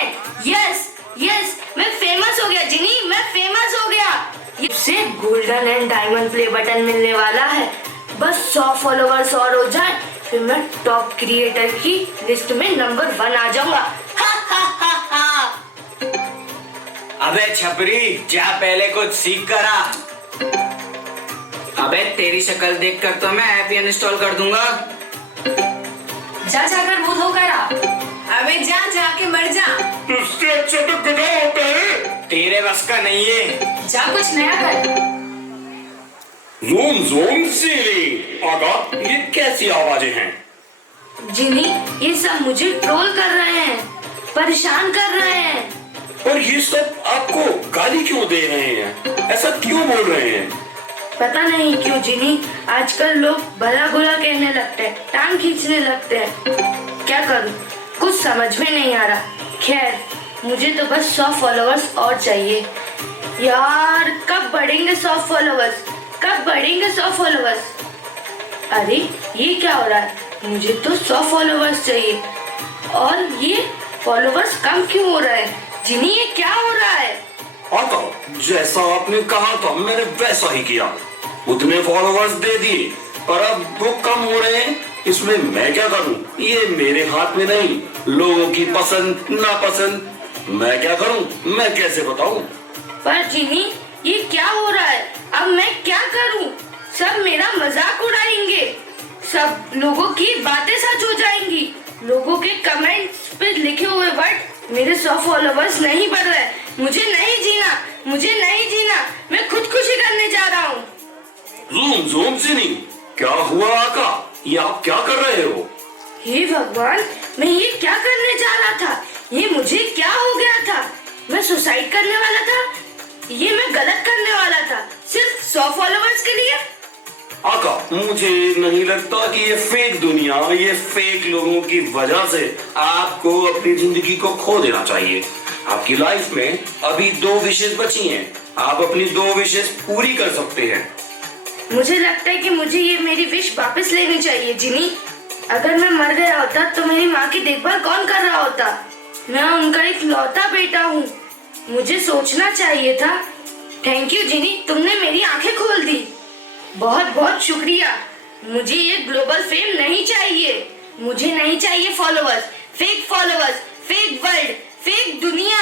यस यस, मैं फेमस हो गया जिनी, मैं फेमस हो गया। इससे golden and diamond play button मिलने वाला है। बस 100 फॉलोवर्स और हो जाए, फिर मैं टॉप क्रिएटर की लिस्ट में नंबर 1 आ जाऊंगा। हा हा हा हा। अबे छपरी, जा पहले कुछ सीख कर आ। अबे तेरी शक्ल देखकर तो मैं ऐप अनइंस्टॉल कर दूंगा। जा जाकर भूत होकर आ। अबे जा जाके मर जा। इससे अच्छा तो गधा होता है। तेरे बस का नहीं है। जा कुछ नया कर। ज़ूम ज़ूम सीरी। आगा, ये कैसी आवाजें हैं? जिनी, ये सब मुझे ट्रोल कर रहे हैं, परेशान कर रहे हैं। और ये सब आपको गाली क्यों दे रहे हैं? ऐसा क्यों बोल रहे हैं? पता नहीं क्यों जिनी, आजकल लोग भला बुरा कहने लगते हैं, टांग खींचने लगते हैं। क्या करूं, कुछ समझ में नहीं आ रहा। खैर, मुझे तो बस 100 फॉलोवर्स और चाहिए। यार, कब बढ़ेंगे 100 फॉलोवर्स? कब बढ़ेंगे 100 फॉलोवर्स? अरे, ये क्या हो रहा है? मुझे तो 100 फॉलोवर्स चाहिए और ये फॉलोवर्स कम क्यों हो रहे हैं? जिनी, ये क्या हो रहा है? आता, जैसा आपने कहा था मैंने वैसा ही किया। उतने फॉलोवर्स दे दिए, पर अब वो कम हो रहे हैं। इसमें मैं क्या करूं? ये मेरे हाथ में नहीं। लोगों की पसंद नापसंद मैं क्या करूं? मैं कैसे बताऊं? पर जिनी, ये क्या हो रहा है? अब मैं क्या करूं? सब मेरा मजाक उड़ाएंगे, सब लोगों की बातें सच हो जाएंगी। लोगों के कमेंट्स पे लिखे हुए वर्ड मेरे 100 फॉलोवर्स नहीं बढ़ रहे। मुझे नहीं जीना, मुझे नहीं जीना। मैं खुदकुशी करने जा रहा हूँ। ज़ूम ज़ूम जिनी, क्या हुआ आका? ये आप क्या कर रहे हो? हे भगवान, मैं ये क्या करने जा रहा था? ये मुझे क्या हो गया था? मैं सुसाइड करने वाला था? ये मैं गलत करने वाला था सिर्फ 100 फॉलोवर्स के लिए? आका, मुझे नहीं लगता कि ये फेक दुनिया, ये फेक लोगों की वजह से आपको अपनी जिंदगी को खो देना चाहिए। आपकी लाइफ में अभी 2 विशेष बची हैं। आप अपनी 2 विशेष पूरी कर सकते हैं। मुझे लगता है कि मुझे ये मेरी विश वापस लेनी चाहिए जिनी। अगर मैं मर गया होता तो मेरी माँ की देखभाल कौन कर रहा होता? मैं उनका इकलौता बेटा हूँ। मुझे सोचना चाहिए था। थैंक यू जिनी, तुमने मेरी आंखें खोल दी। बहुत बहुत शुक्रिया। मुझे ये ग्लोबल फेम नहीं चाहिए। मुझे नहीं चाहिए फॉलोअर्स, फेक वर्ल्ड, फेक दुनिया।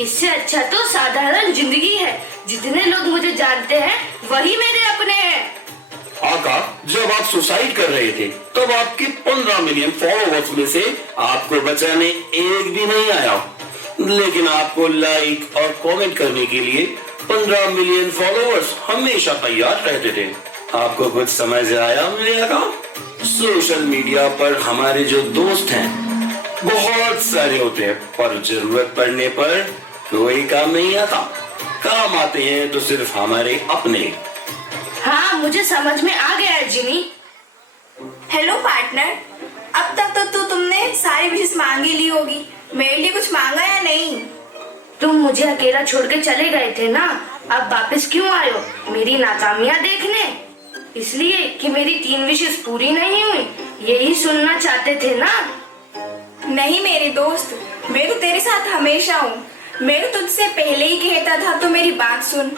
इससे अच्छा तो साधारण जिंदगी है। जितने लोग मुझे जानते हैं वही मेरे अपने हैं। आका, जब आप सुसाइड कर रहे थे तब आपके 15 मिलियन फॉलोअर्स में से आपको बचाने एक भी नहीं आया, लेकिन आपको लाइक और कमेंट करने के लिए 15 मिलियन फॉलोअर्स हमेशा तैयार रहते थे। आपको कुछ समझ आया मेरे आका? सोशल मीडिया पर हमारे जो दोस्त हैं बहुत सारे होते हैं, पर जरूरत पड़ने पर कोई काम नहीं आता। काम आते हैं तो सिर्फ हमारे अपने। हाँ, मुझे समझ में आ गया है जिमी। हेलो पार्टनर, अब तक तो तुमने सारी विशेष मांग ही ली होगी। मेरे लिए कुछ मांगा या नहीं? तुम मुझे अकेला छोड़ के चले गए थे ना, अब वापस क्यों आए हो? मेरी नाकामियां देखने? इसलिए कि मेरी 3 विशेष पूरी नहीं हुई, यही सुनना चाहते थे ना? नहीं मेरे दोस्त, मैं तो तेरे साथ हमेशा हूँ। मैं तो तुझसे पहले ही कहता था तो मेरी बात सुन।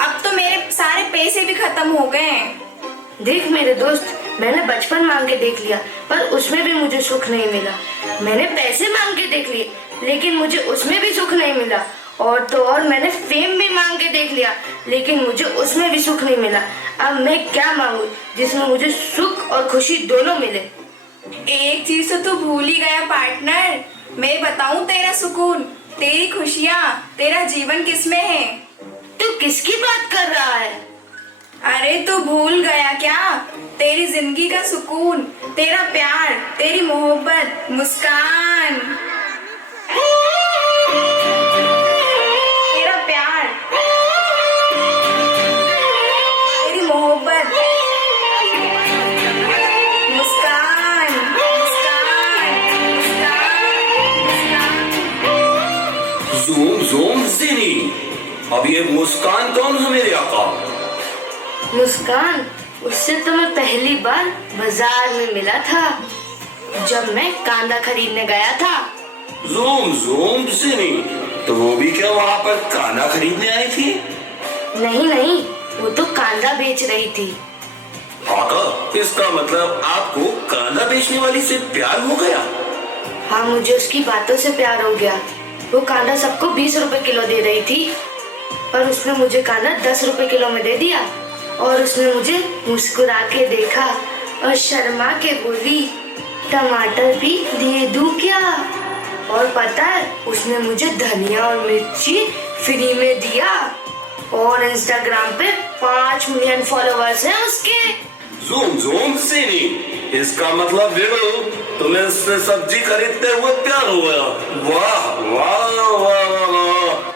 अब तो मेरे सारे पैसे भी खत्म हो गए हैं। देख मेरे दोस्त, मैंने बचपन मांग के देख लिया पर उसमें भी मुझे सुख नहीं मिला। मैंने पैसे मांग के देख लिए लेकिन मुझे उसमें भी सुख नहीं मिला। और तो और मैंने फेम भी मांग के देख लिया लेकिन मुझे उसमें भी सुख नहीं मिला। अब मैं क्या मांगू जिसमें मुझे सुख और खुशी दोनों मिले? एक चीज तो तू भूल ही गया पार्टनर। मैं बताऊं तेरा सुकून, तेरी खुशियाँ, तेरा जीवन किसमें है? तू किसकी बात कर रहा है? अरे तू भूल गया क्या? तेरी जिंदगी का सुकून, तेरा प्यार, तेरी मोहब्बत, मुस्कान। तेरा प्यार, तेरी मोहब्बत, मुस्कान, मुस्कान, मुस्कान, मुस्कान। ज़ूम ज़िनी, अब ये मुस्कान कौन है मेरे आका? मुस्कान, उससे तो मैं पहली बार बाजार में मिला था जब मैं कांदा खरीदने गया था। ज़ूम ज़िनी, तो वो भी क्या वहाँ पर कांदा खरीदने आई थी? नहीं, वो तो कांदा बेच रही थी। आका, इसका मतलब आपको कांदा बेचने वाली से प्यार हो गया? हाँ, मुझे उसकी बातों से प्यार हो गया। वो कांदा सबको 20 रुपए किलो दे रही थी पर उसने मुझे कांदा 10 रुपए किलो में दे दिया। और उसने मुझे मुस्कुरा के देखा और शर्मा के बोली, टमाटर भी दे दूं क्या? और पता है, उसने मुझे धनिया और मिर्ची फ्री में दिया। और इंस्टाग्राम पे 5 मिलियन फॉलोवर्स हैं उसके। ज़ूम ज़िनी, इसका मतलब देखो तुम्हें इससे सब्जी खरीदते हुए प्यार हो गया। वाह वाह वाह वाह।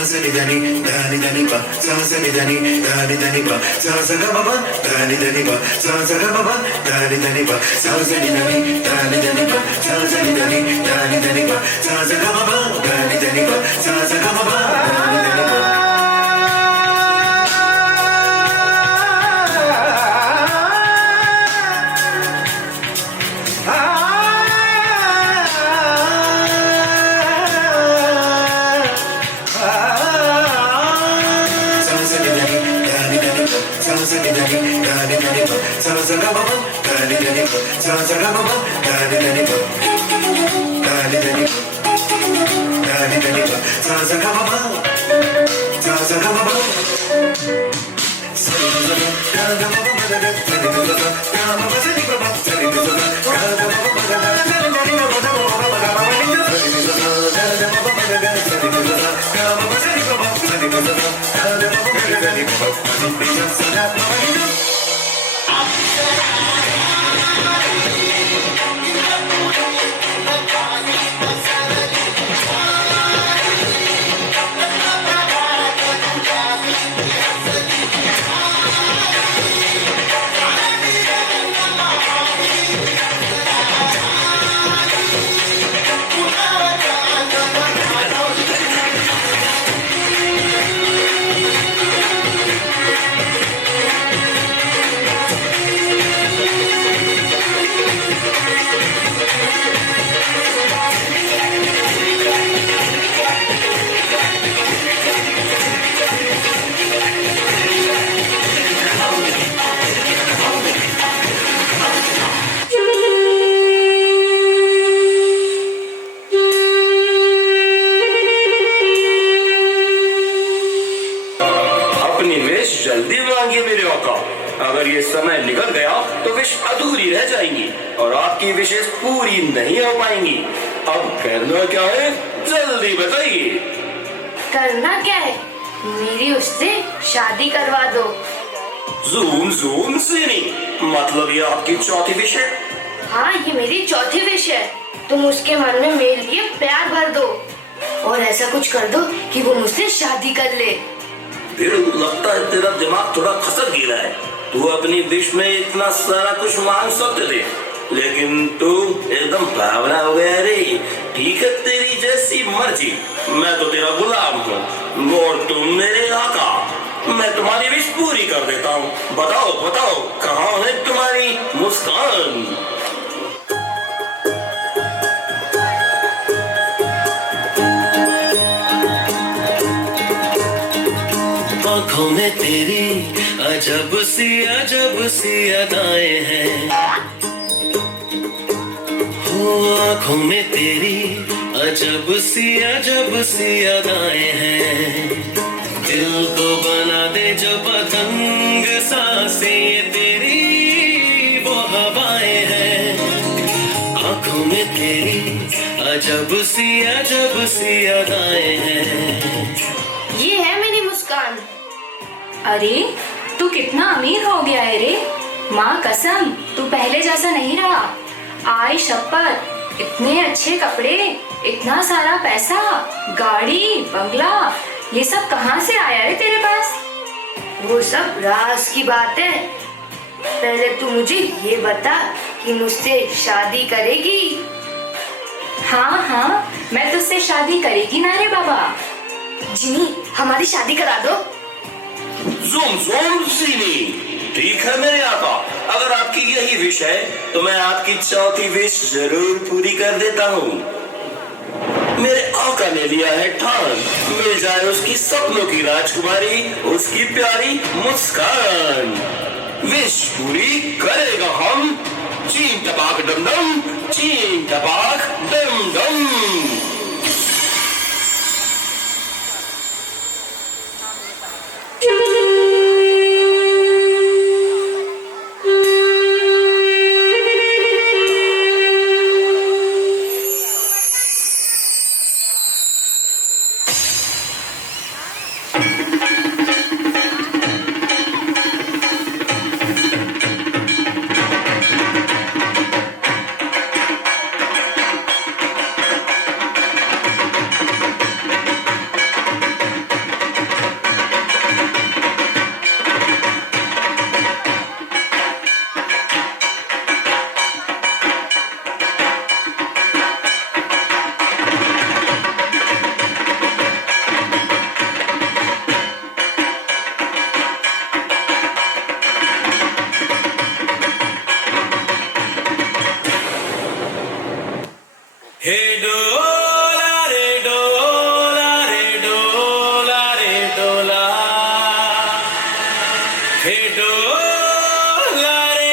ni da ni ni pa sa ni da ni ni pa sa ga ma pa da ni pa sa ga ma pa da ni pa sa ni da ni pa sa ni da ni pa sa ga ma pa da ni pa sa ga ma pa da ni pa अगर ये समय निकल गया तो wish अधूरी रह जाएंगी और आपकी विशेष पूरी नहीं हो पाएंगी। अब करना क्या है जल्दी बताइए। करना क्या है? मेरी उससे शादी करवा दो। जूम जूम सीनी, मतलब ये आपकी चौथी विश है? हाँ, ये मेरी चौथी विश है। तुम उसके मन में मेरे लिए प्यार भर दो और ऐसा कुछ कर दो कि वो मुझसे शादी कर ले। फिर लगता है तेरा दिमाग थोड़ा खसक गया है। तू अपनी विश में इतना सारा कुछ मांग सकते थे, लेकिन तू एकदम भावना हो गया रे। ठीक है, तेरी जैसी मर्जी, मैं तो तेरा गुलाम हूँ और तुम मेरे आका। मैं तुम्हारी विश पूरी कर देता हूँ। बताओ बताओ, कहाँ है तुम्हारी मुस्कान? आँखों में तेरी अजब सी अदाएं हैं, हो आँखों में तेरी अजब सी अदाएं हैं। दिल को बना दे जो पतंग सांसें तेरी वो हवाएं हैं। आँखों में तेरी अजब सी अदाएं हैं। ये है मेरी मुस्कान। अरे तू कितना अमीर हो गया है रे। माँ कसम, तू पहले जैसा नहीं रहा। आय शपथ, इतने अच्छे कपड़े, इतना सारा पैसा, गाड़ी, बंगला, ये सब कहाँ से आया रे तेरे पास? वो सब राज की बात है। पहले तू मुझे ये बता कि मुझसे शादी करेगी? हाँ हाँ, मैं तुझसे शादी करेगी ना रे बाबा। जिनी, हमारी शादी करा दो। ज़ूम ज़ूम सीनी, ठीक है मेरे आका। अगर आपकी यही विश है तो मैं आपकी चौथी विश जरूर पूरी कर देता हूँ। मेरे आका ने लिया है ठान, मिल जाए उसकी सपनों की राजकुमारी, उसकी प्यारी मुस्कान। विश पूरी करेगा हम। चीन टपाक डम डम, चीन टपाक डम डम। हे डोला रे डोला रे डोला रे डोला, हे डोला रे।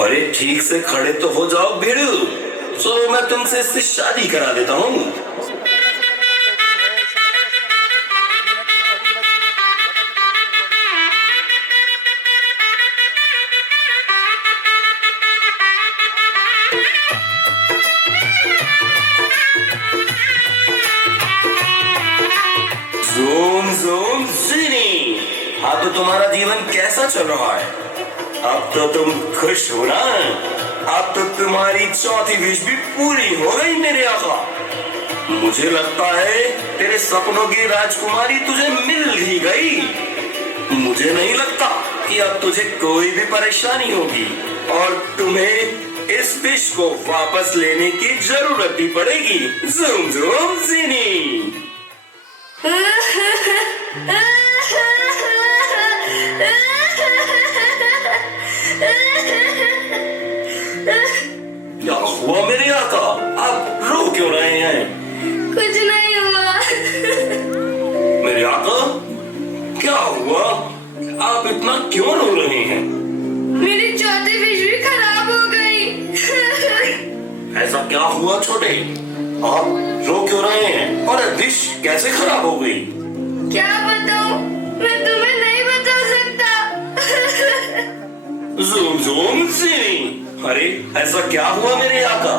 अरे ठीक से खड़े तो हो जाओ भिड़ू, चलो मैं तुमसे इससे शादी करा देता हूँ। ज़ूम ज़ूम ज़ीनी, हाँ तो तुम्हारा जीवन कैसा चल रहा है? अब तो तुम खुश हो ना? अब तो तुम्हारी चौथी विश भी पूरी हो गई मेरे आका। मुझे लगता है तेरे सपनों की राजकुमारी तुझे मिल ही गई। मुझे नहीं लगता कि अब तुझे कोई भी परेशानी होगी और तुम्हें इस विश को वापस लेने की जरूरत भी पड़ेगी। ज़ूम ज़ूम ज़ीनी। क्या हुआ मेरे आका? आप रो क्यों रहे हैं? कुछ नहीं हुआ। मेरे आका क्या हुआ? आप इतना क्यों रो रहे हैं? मेरी चौथी विश भी खराब हो गई। ऐसा क्या हुआ छोटे? आप रो क्यों रहे हैं? और विश कैसे खराब हो गई? क्या बताऊं? मैं तुम्हें नहीं बता सकता। ज़ूम ज़ूम ज़ीनी। अरे ऐसा क्या हुआ मेरे आका?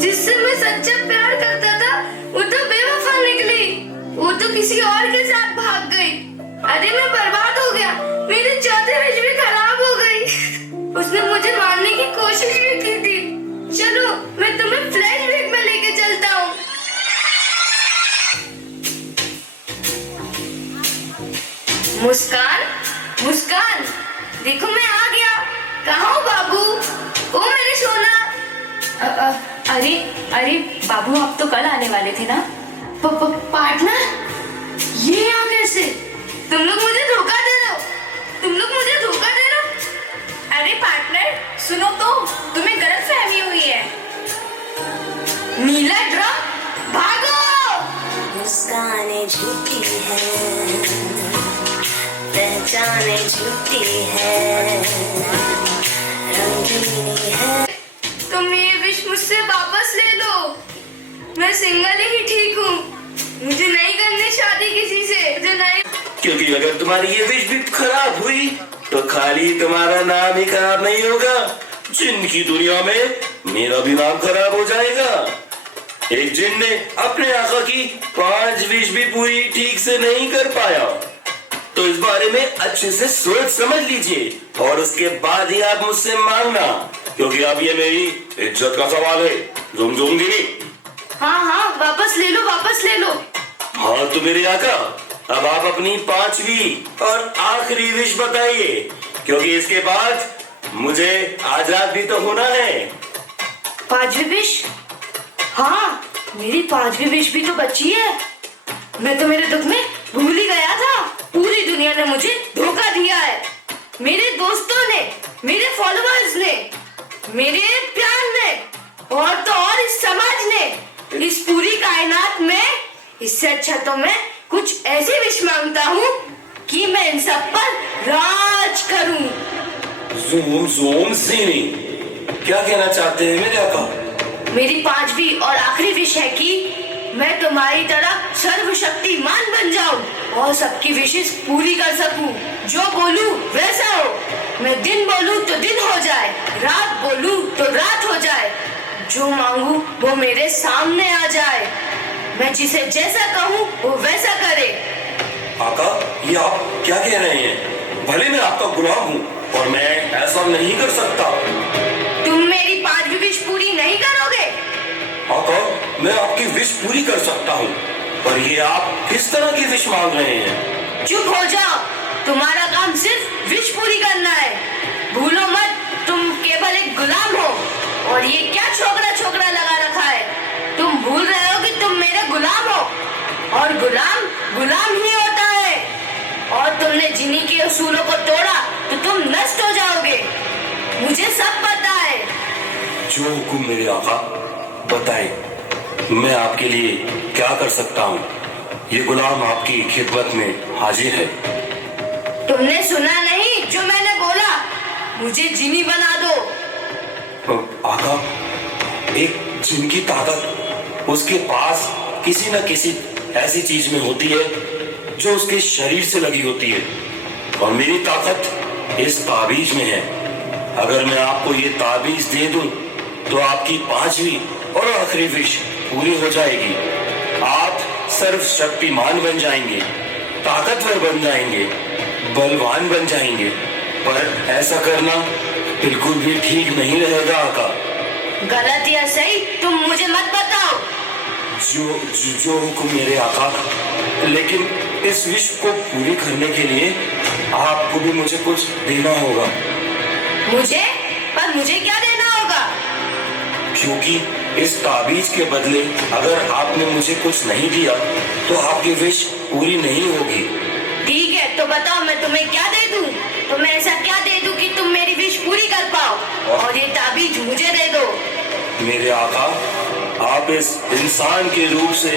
जिससे मैं सच्चा प्यार करता था वो तो बेवफा निकली। वो तो किसी और के साथ भाग गई। अरे मैं बर्बाद हो गया। मेरे चौथे विश भी खराब हो गई। उसने मुझे मारने की कोशिश भी की थी। चलो मैं तुम्हें फ्लैशबैक में लेके चलता हूँ। मुस्कान, मुस्कान, देखो मैं आ गया। कहाँ हो बाबू? ओ मेरे सोना। अरे अरे बाबू, आप तो कल आने वाले थे ना? पार्टनर, ये यहाँ कैसे? तुम लोग मुझे धोखा दे रहे हो। तुम लोग मुझे धोखा दे रहे हो। अरे पार्टनर सुनो तो, तुम्हें गलतफहमी हुई है। नीला ड्रम, भागो। मुस्कानें झूठी है, पहचाने झूठी है, रंगीनी है। तुम ये विश मुझसे वापस ले लो। मैं सिंगल ही ठीक हूँ। मुझे नहीं करनी शादी किसी से। मुझे नहीं। क्योंकि अगर तुम्हारी ये विश भी खराब हुई तो खाली तुम्हारा नाम ही खराब नहीं होगा, जिन की दुनिया में मेरा भी नाम खराब हो जाएगा। एक जिन ने अपने आका की 5 विश भी पूरी ठीक से नहीं कर पाया, तो इस बारे में अच्छे से सोच समझ लीजिए और उसके बाद ही आप मुझसे मांगना, क्योंकि अब ये मेरी इज्जत का सवाल है। जुम गिनी। हाँ हाँ, वापस ले लो, वापस ले लो। हाँ तो मेरे आका, अब आप अपनी 5वीं और आखिरी विश बताइए, क्योंकि इसके बाद मुझे आज रात भी तो होना है। 5वीं विश? हाँ, मेरी 5वीं विश भी तो बची है। मैं तो मेरे दुख में भूल ही गया था। पूरी दुनिया ने मुझे धोखा दिया है। मेरे दोस्तों ने, मेरे फॉलोअर्स ने, मेरे प्यार ने, और तो और इस समाज ने, इस पूरी कायनात में। इससे अच्छा तो मैं कुछ ऐसी विश मांगता हूँ कि मैं इन सब पर राज करूँ। ज़ूम सीनी, क्या कहना चाहते हैं मेरे आका? मेरी 5वीं और आखिरी विश है कि मैं तुम्हारी तरह सर्वशक्तिमान बन जाऊं और सबकी विशेष पूरी कर सकूं। जो बोलूं वैसा हो। मैं दिन बोलूं तो दिन हो जाए, रात बोलूं तो रात हो जाए। जो मांगू वो मेरे सामने आ जाए। मैं जिसे जैसा कहूं वो वैसा करे। आका, ये आप क्या कह रहे हैं? भले मैं आपका गुलाम हूँ और मैं ऐसा नहीं कर सकता। तुम मेरी 5वीं विश पूरी नहीं करोगे? आका, मैं आपकी विश पूरी कर सकता हूँ, पर ये आप किस तरह की विश मांग रहे हैं? चुप हो जाओ। तुम्हारा काम सिर्फ विश पूरी करना है। भूलो मत, तुम केवल एक गुलाम हो। और ये क्या छोकरा छोकरा लगा रखा है? तुम भूल रहे हो कि तुम मेरे गुलाम हो, और गुलाम गुलाम ही होता है। और तुमने जिन्हीं के उसूलों को तोड़ा तो तुम नष्ट हो जाओगे। मुझे सब पता है। जो हुक्म मेरे आका, बताएं, मैं आपके लिए क्या कर सकता हूँ? ये गुलाम आपकी खिदमत में हाजिर है। तुमने सुना नहीं जो मैंने बोला? मुझे जिनी बना दो। आका, एक जिन की ताकत उसके पास किसी न किसी ऐसी चीज में होती है जो उसके शरीर से लगी होती है, और मेरी ताकत इस ताबीज में है। अगर मैं आपको ये ताबीज दे दूं तो आपकी 5वीं और आखिरी विश पूरी हो जाएगी। आप सर्वशक्तिमान बन जाएंगे, ताकतवर बन जाएंगे, बलवान बन जाएंगे। पर ऐसा करना बिल्कुल भी ठीक नहीं रहेगा आका। गलत या सही तुम मुझे मत बताओ। जो हुक्म मेरे आका, लेकिन इस विश को पूरी करने के लिए आपको भी मुझे कुछ देना होगा। मुझे? पर मुझे क्या देना होगा? क्योंकि इस ताबीज के बदले अगर आपने मुझे कुछ नहीं दिया तो आपकी विश पूरी नहीं होगी। ठीक है, तो बताओ मैं तुम्हें क्या दे दूं? तुम्हें ऐसा क्या दे दूं कि तुम मेरी विश पूरी कर पाओ? और ये ताबीज मुझे दे दो। मेरे आका, आप इस इंसान के रूप से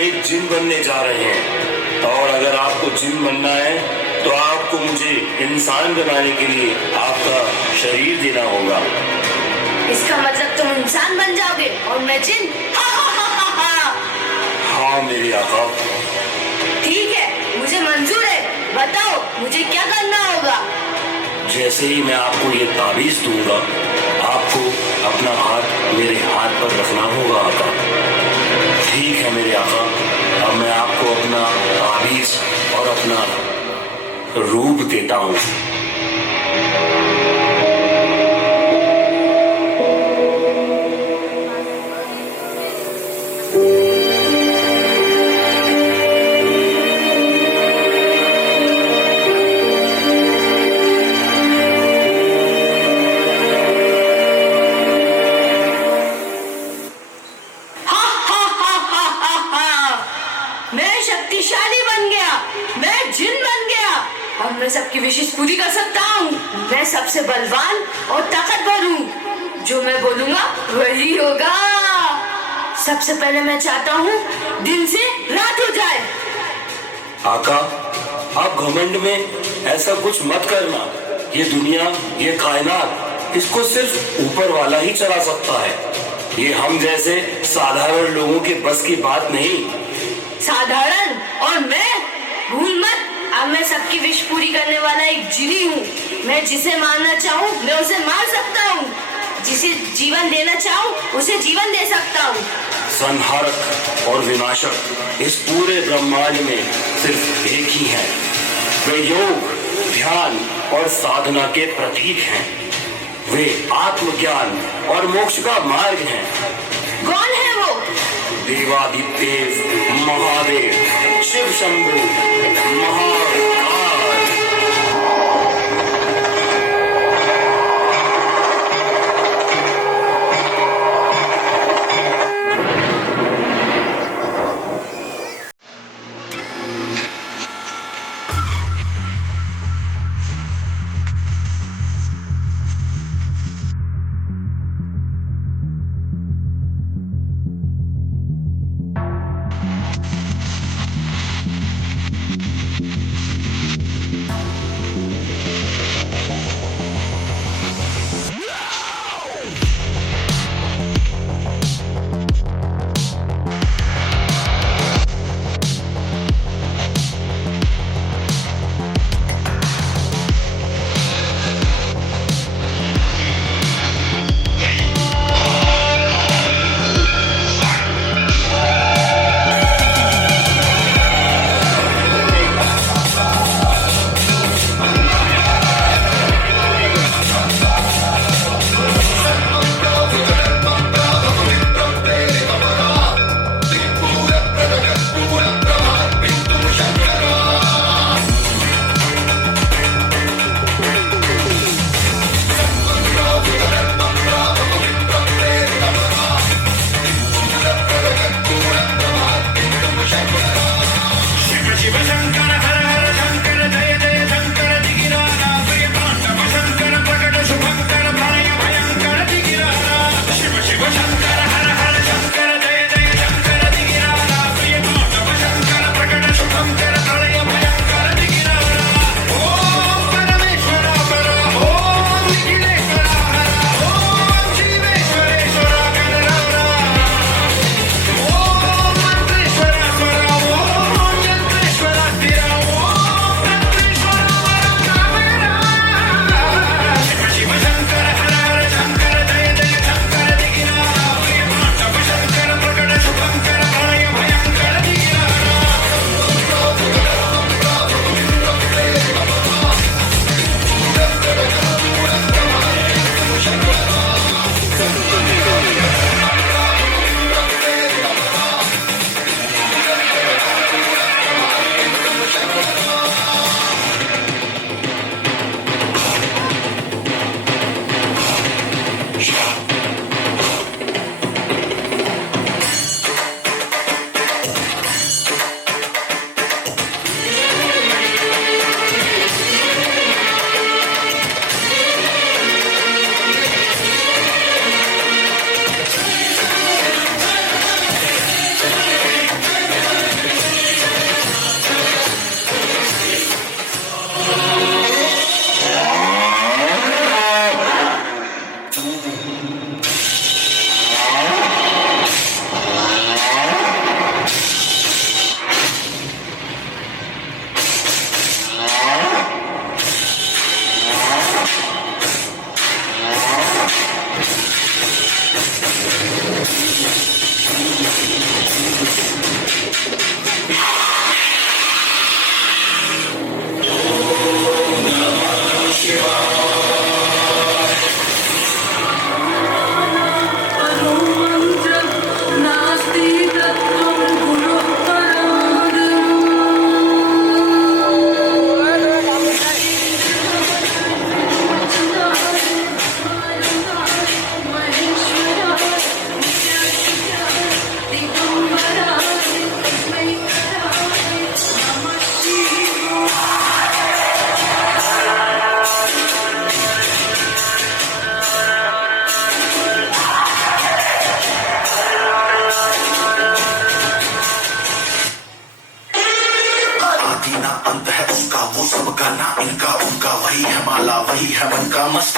एक जिन बनने जा रहे हैं, और अगर आपको जिन बनना है तो आपको मुझे इंसान बनाने के लिए आपका शरीर देना होगा। इसका मतलब तुम इंसान बन जाओगे और मैं जिन? हाँ मेरे आका। ठीक है, मुझे मंजूर है। बताओ मुझे क्या करना होगा? जैसे ही मैं आपको ये ताबीज दूंगा, आपको अपना हाथ मेरे हाथ पर रखना होगा आका। ठीक है मेरे आका, अब मैं आपको अपना ताबीज और अपना रूप देता हूँ। मैं शक्तिशाली बन गया, मैं जिन बन गया। अब मैं सबकी विशेष पूरी कर सकता हूँ। मैं सबसे बलवान और ताकतवर हूँ। जो मैं बोलूंगा वही होगा। सबसे पहले मैं चाहता हूँ दिन से रात हो जाए। आका, आप घमंड में ऐसा कुछ मत करना। ये दुनिया, ये कायनात, इसको सिर्फ ऊपर वाला ही चला सकता है। ये हम जैसे साधारण लोगों के बस की बात नहीं। साधारण और मैं? भूल मत, अब मैं सबकी विश पूरी करने वाला एक जिनी हूँ। मैं जिसे मारना चाहूँ मैं उसे मार सकता हूँ, जिसे जीवन देना चाहूँ उसे जीवन दे सकता हूँ। संहारक और विनाशक इस पूरे ब्रह्मांड में सिर्फ एक ही है। वे योग, ध्यान और साधना के प्रतीक हैं। वे आत्मज्ञान और मोक्ष का मार्ग हैं। कौन है वो? देवादिदेव महादेव, शिव शंभु, महाकाल।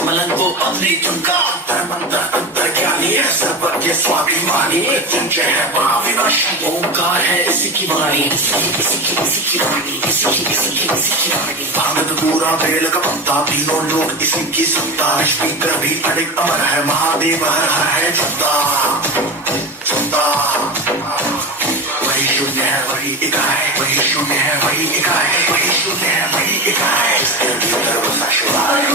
मलंग वो अपनी चुनका मंत्र अंतर ज्ञानी है सर्वज्ञ स्वाभिमानी मृत्युंजय है महाविनाशी ओंकार है इसी की वाणी इसी की वाणी भागत पूरा वेल का पंथा तीनों लोग इसी की सत्ता स्पीकर भी अडिग अमर है महादेव हर हर है सत्ता वही शून्य है वही इकाई वही शून्य है वही इकाई वही शून्य है वही इकाई इसके भीतर बसा शिवाय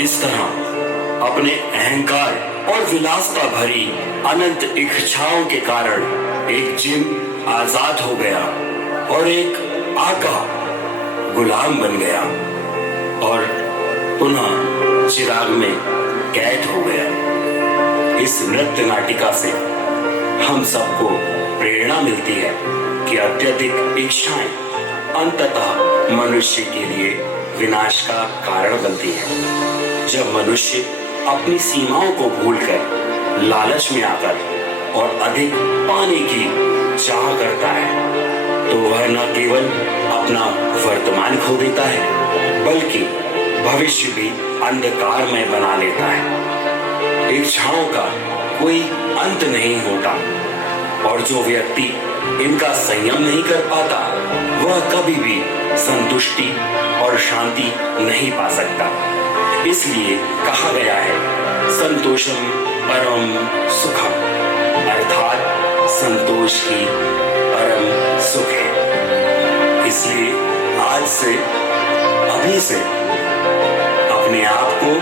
इस तरह अपने अहंकार और विलासता भरी अनंत इच्छाओं के कारण एक जिन आजाद हो गया और एक आका गुलाम बन गया और पुनः चिराग में कैद हो गया। इस नृत्य नाटिका से हम सबको प्रेरणा मिलती है कि अत्यधिक इच्छाएं अंततः मनुष्य के लिए विनाश का कारण बनती है। जब मनुष्य अपनी सीमाओं को भूलकर लालच में आकर और अधिक पाने की चाह करता है तो वह न केवल अपना वर्तमान खो देता है बल्कि भविष्य भी अंधकारमय बना लेता है। इच्छाओं का कोई अंत नहीं होता और जो व्यक्ति इनका संयम नहीं कर पाता वह कभी भी संतुष्टि और शांति नहीं पा सकता। इसलिए कहा गया है संतोषम परम सुखम, अर्थात संतोष ही परम सुख है। इसलिए आज से अभी से अपने आप को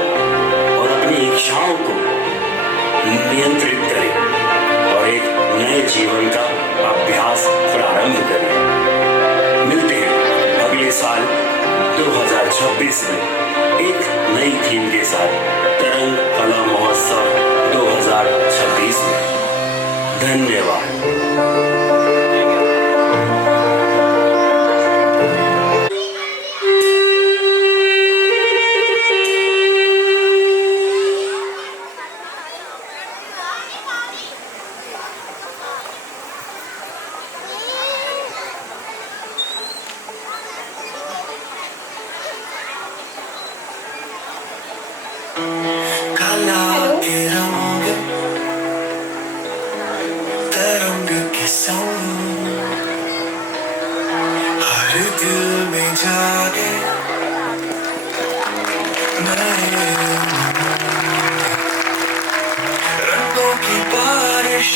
और अपनी इच्छाओं को नियंत्रित करें और एक नए जीवन का अभ्यास प्रारंभ करें। मिलते हैं अगले साल 2026 में एक नई थीम के साथ तरंग कला महोत्सव 2026 में। धन्यवाद। काला के रंग तरंग के संग हर दिल में जागे नए रंगों की बारिश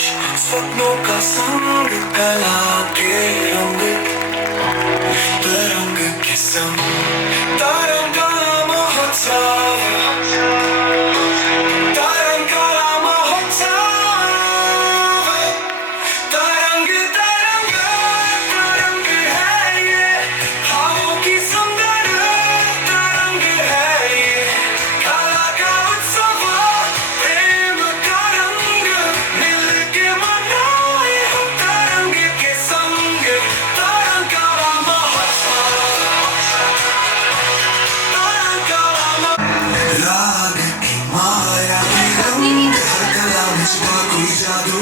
स्वप्नों का संग कला के रंग तरंग के संग तरंग महोत्सव जादू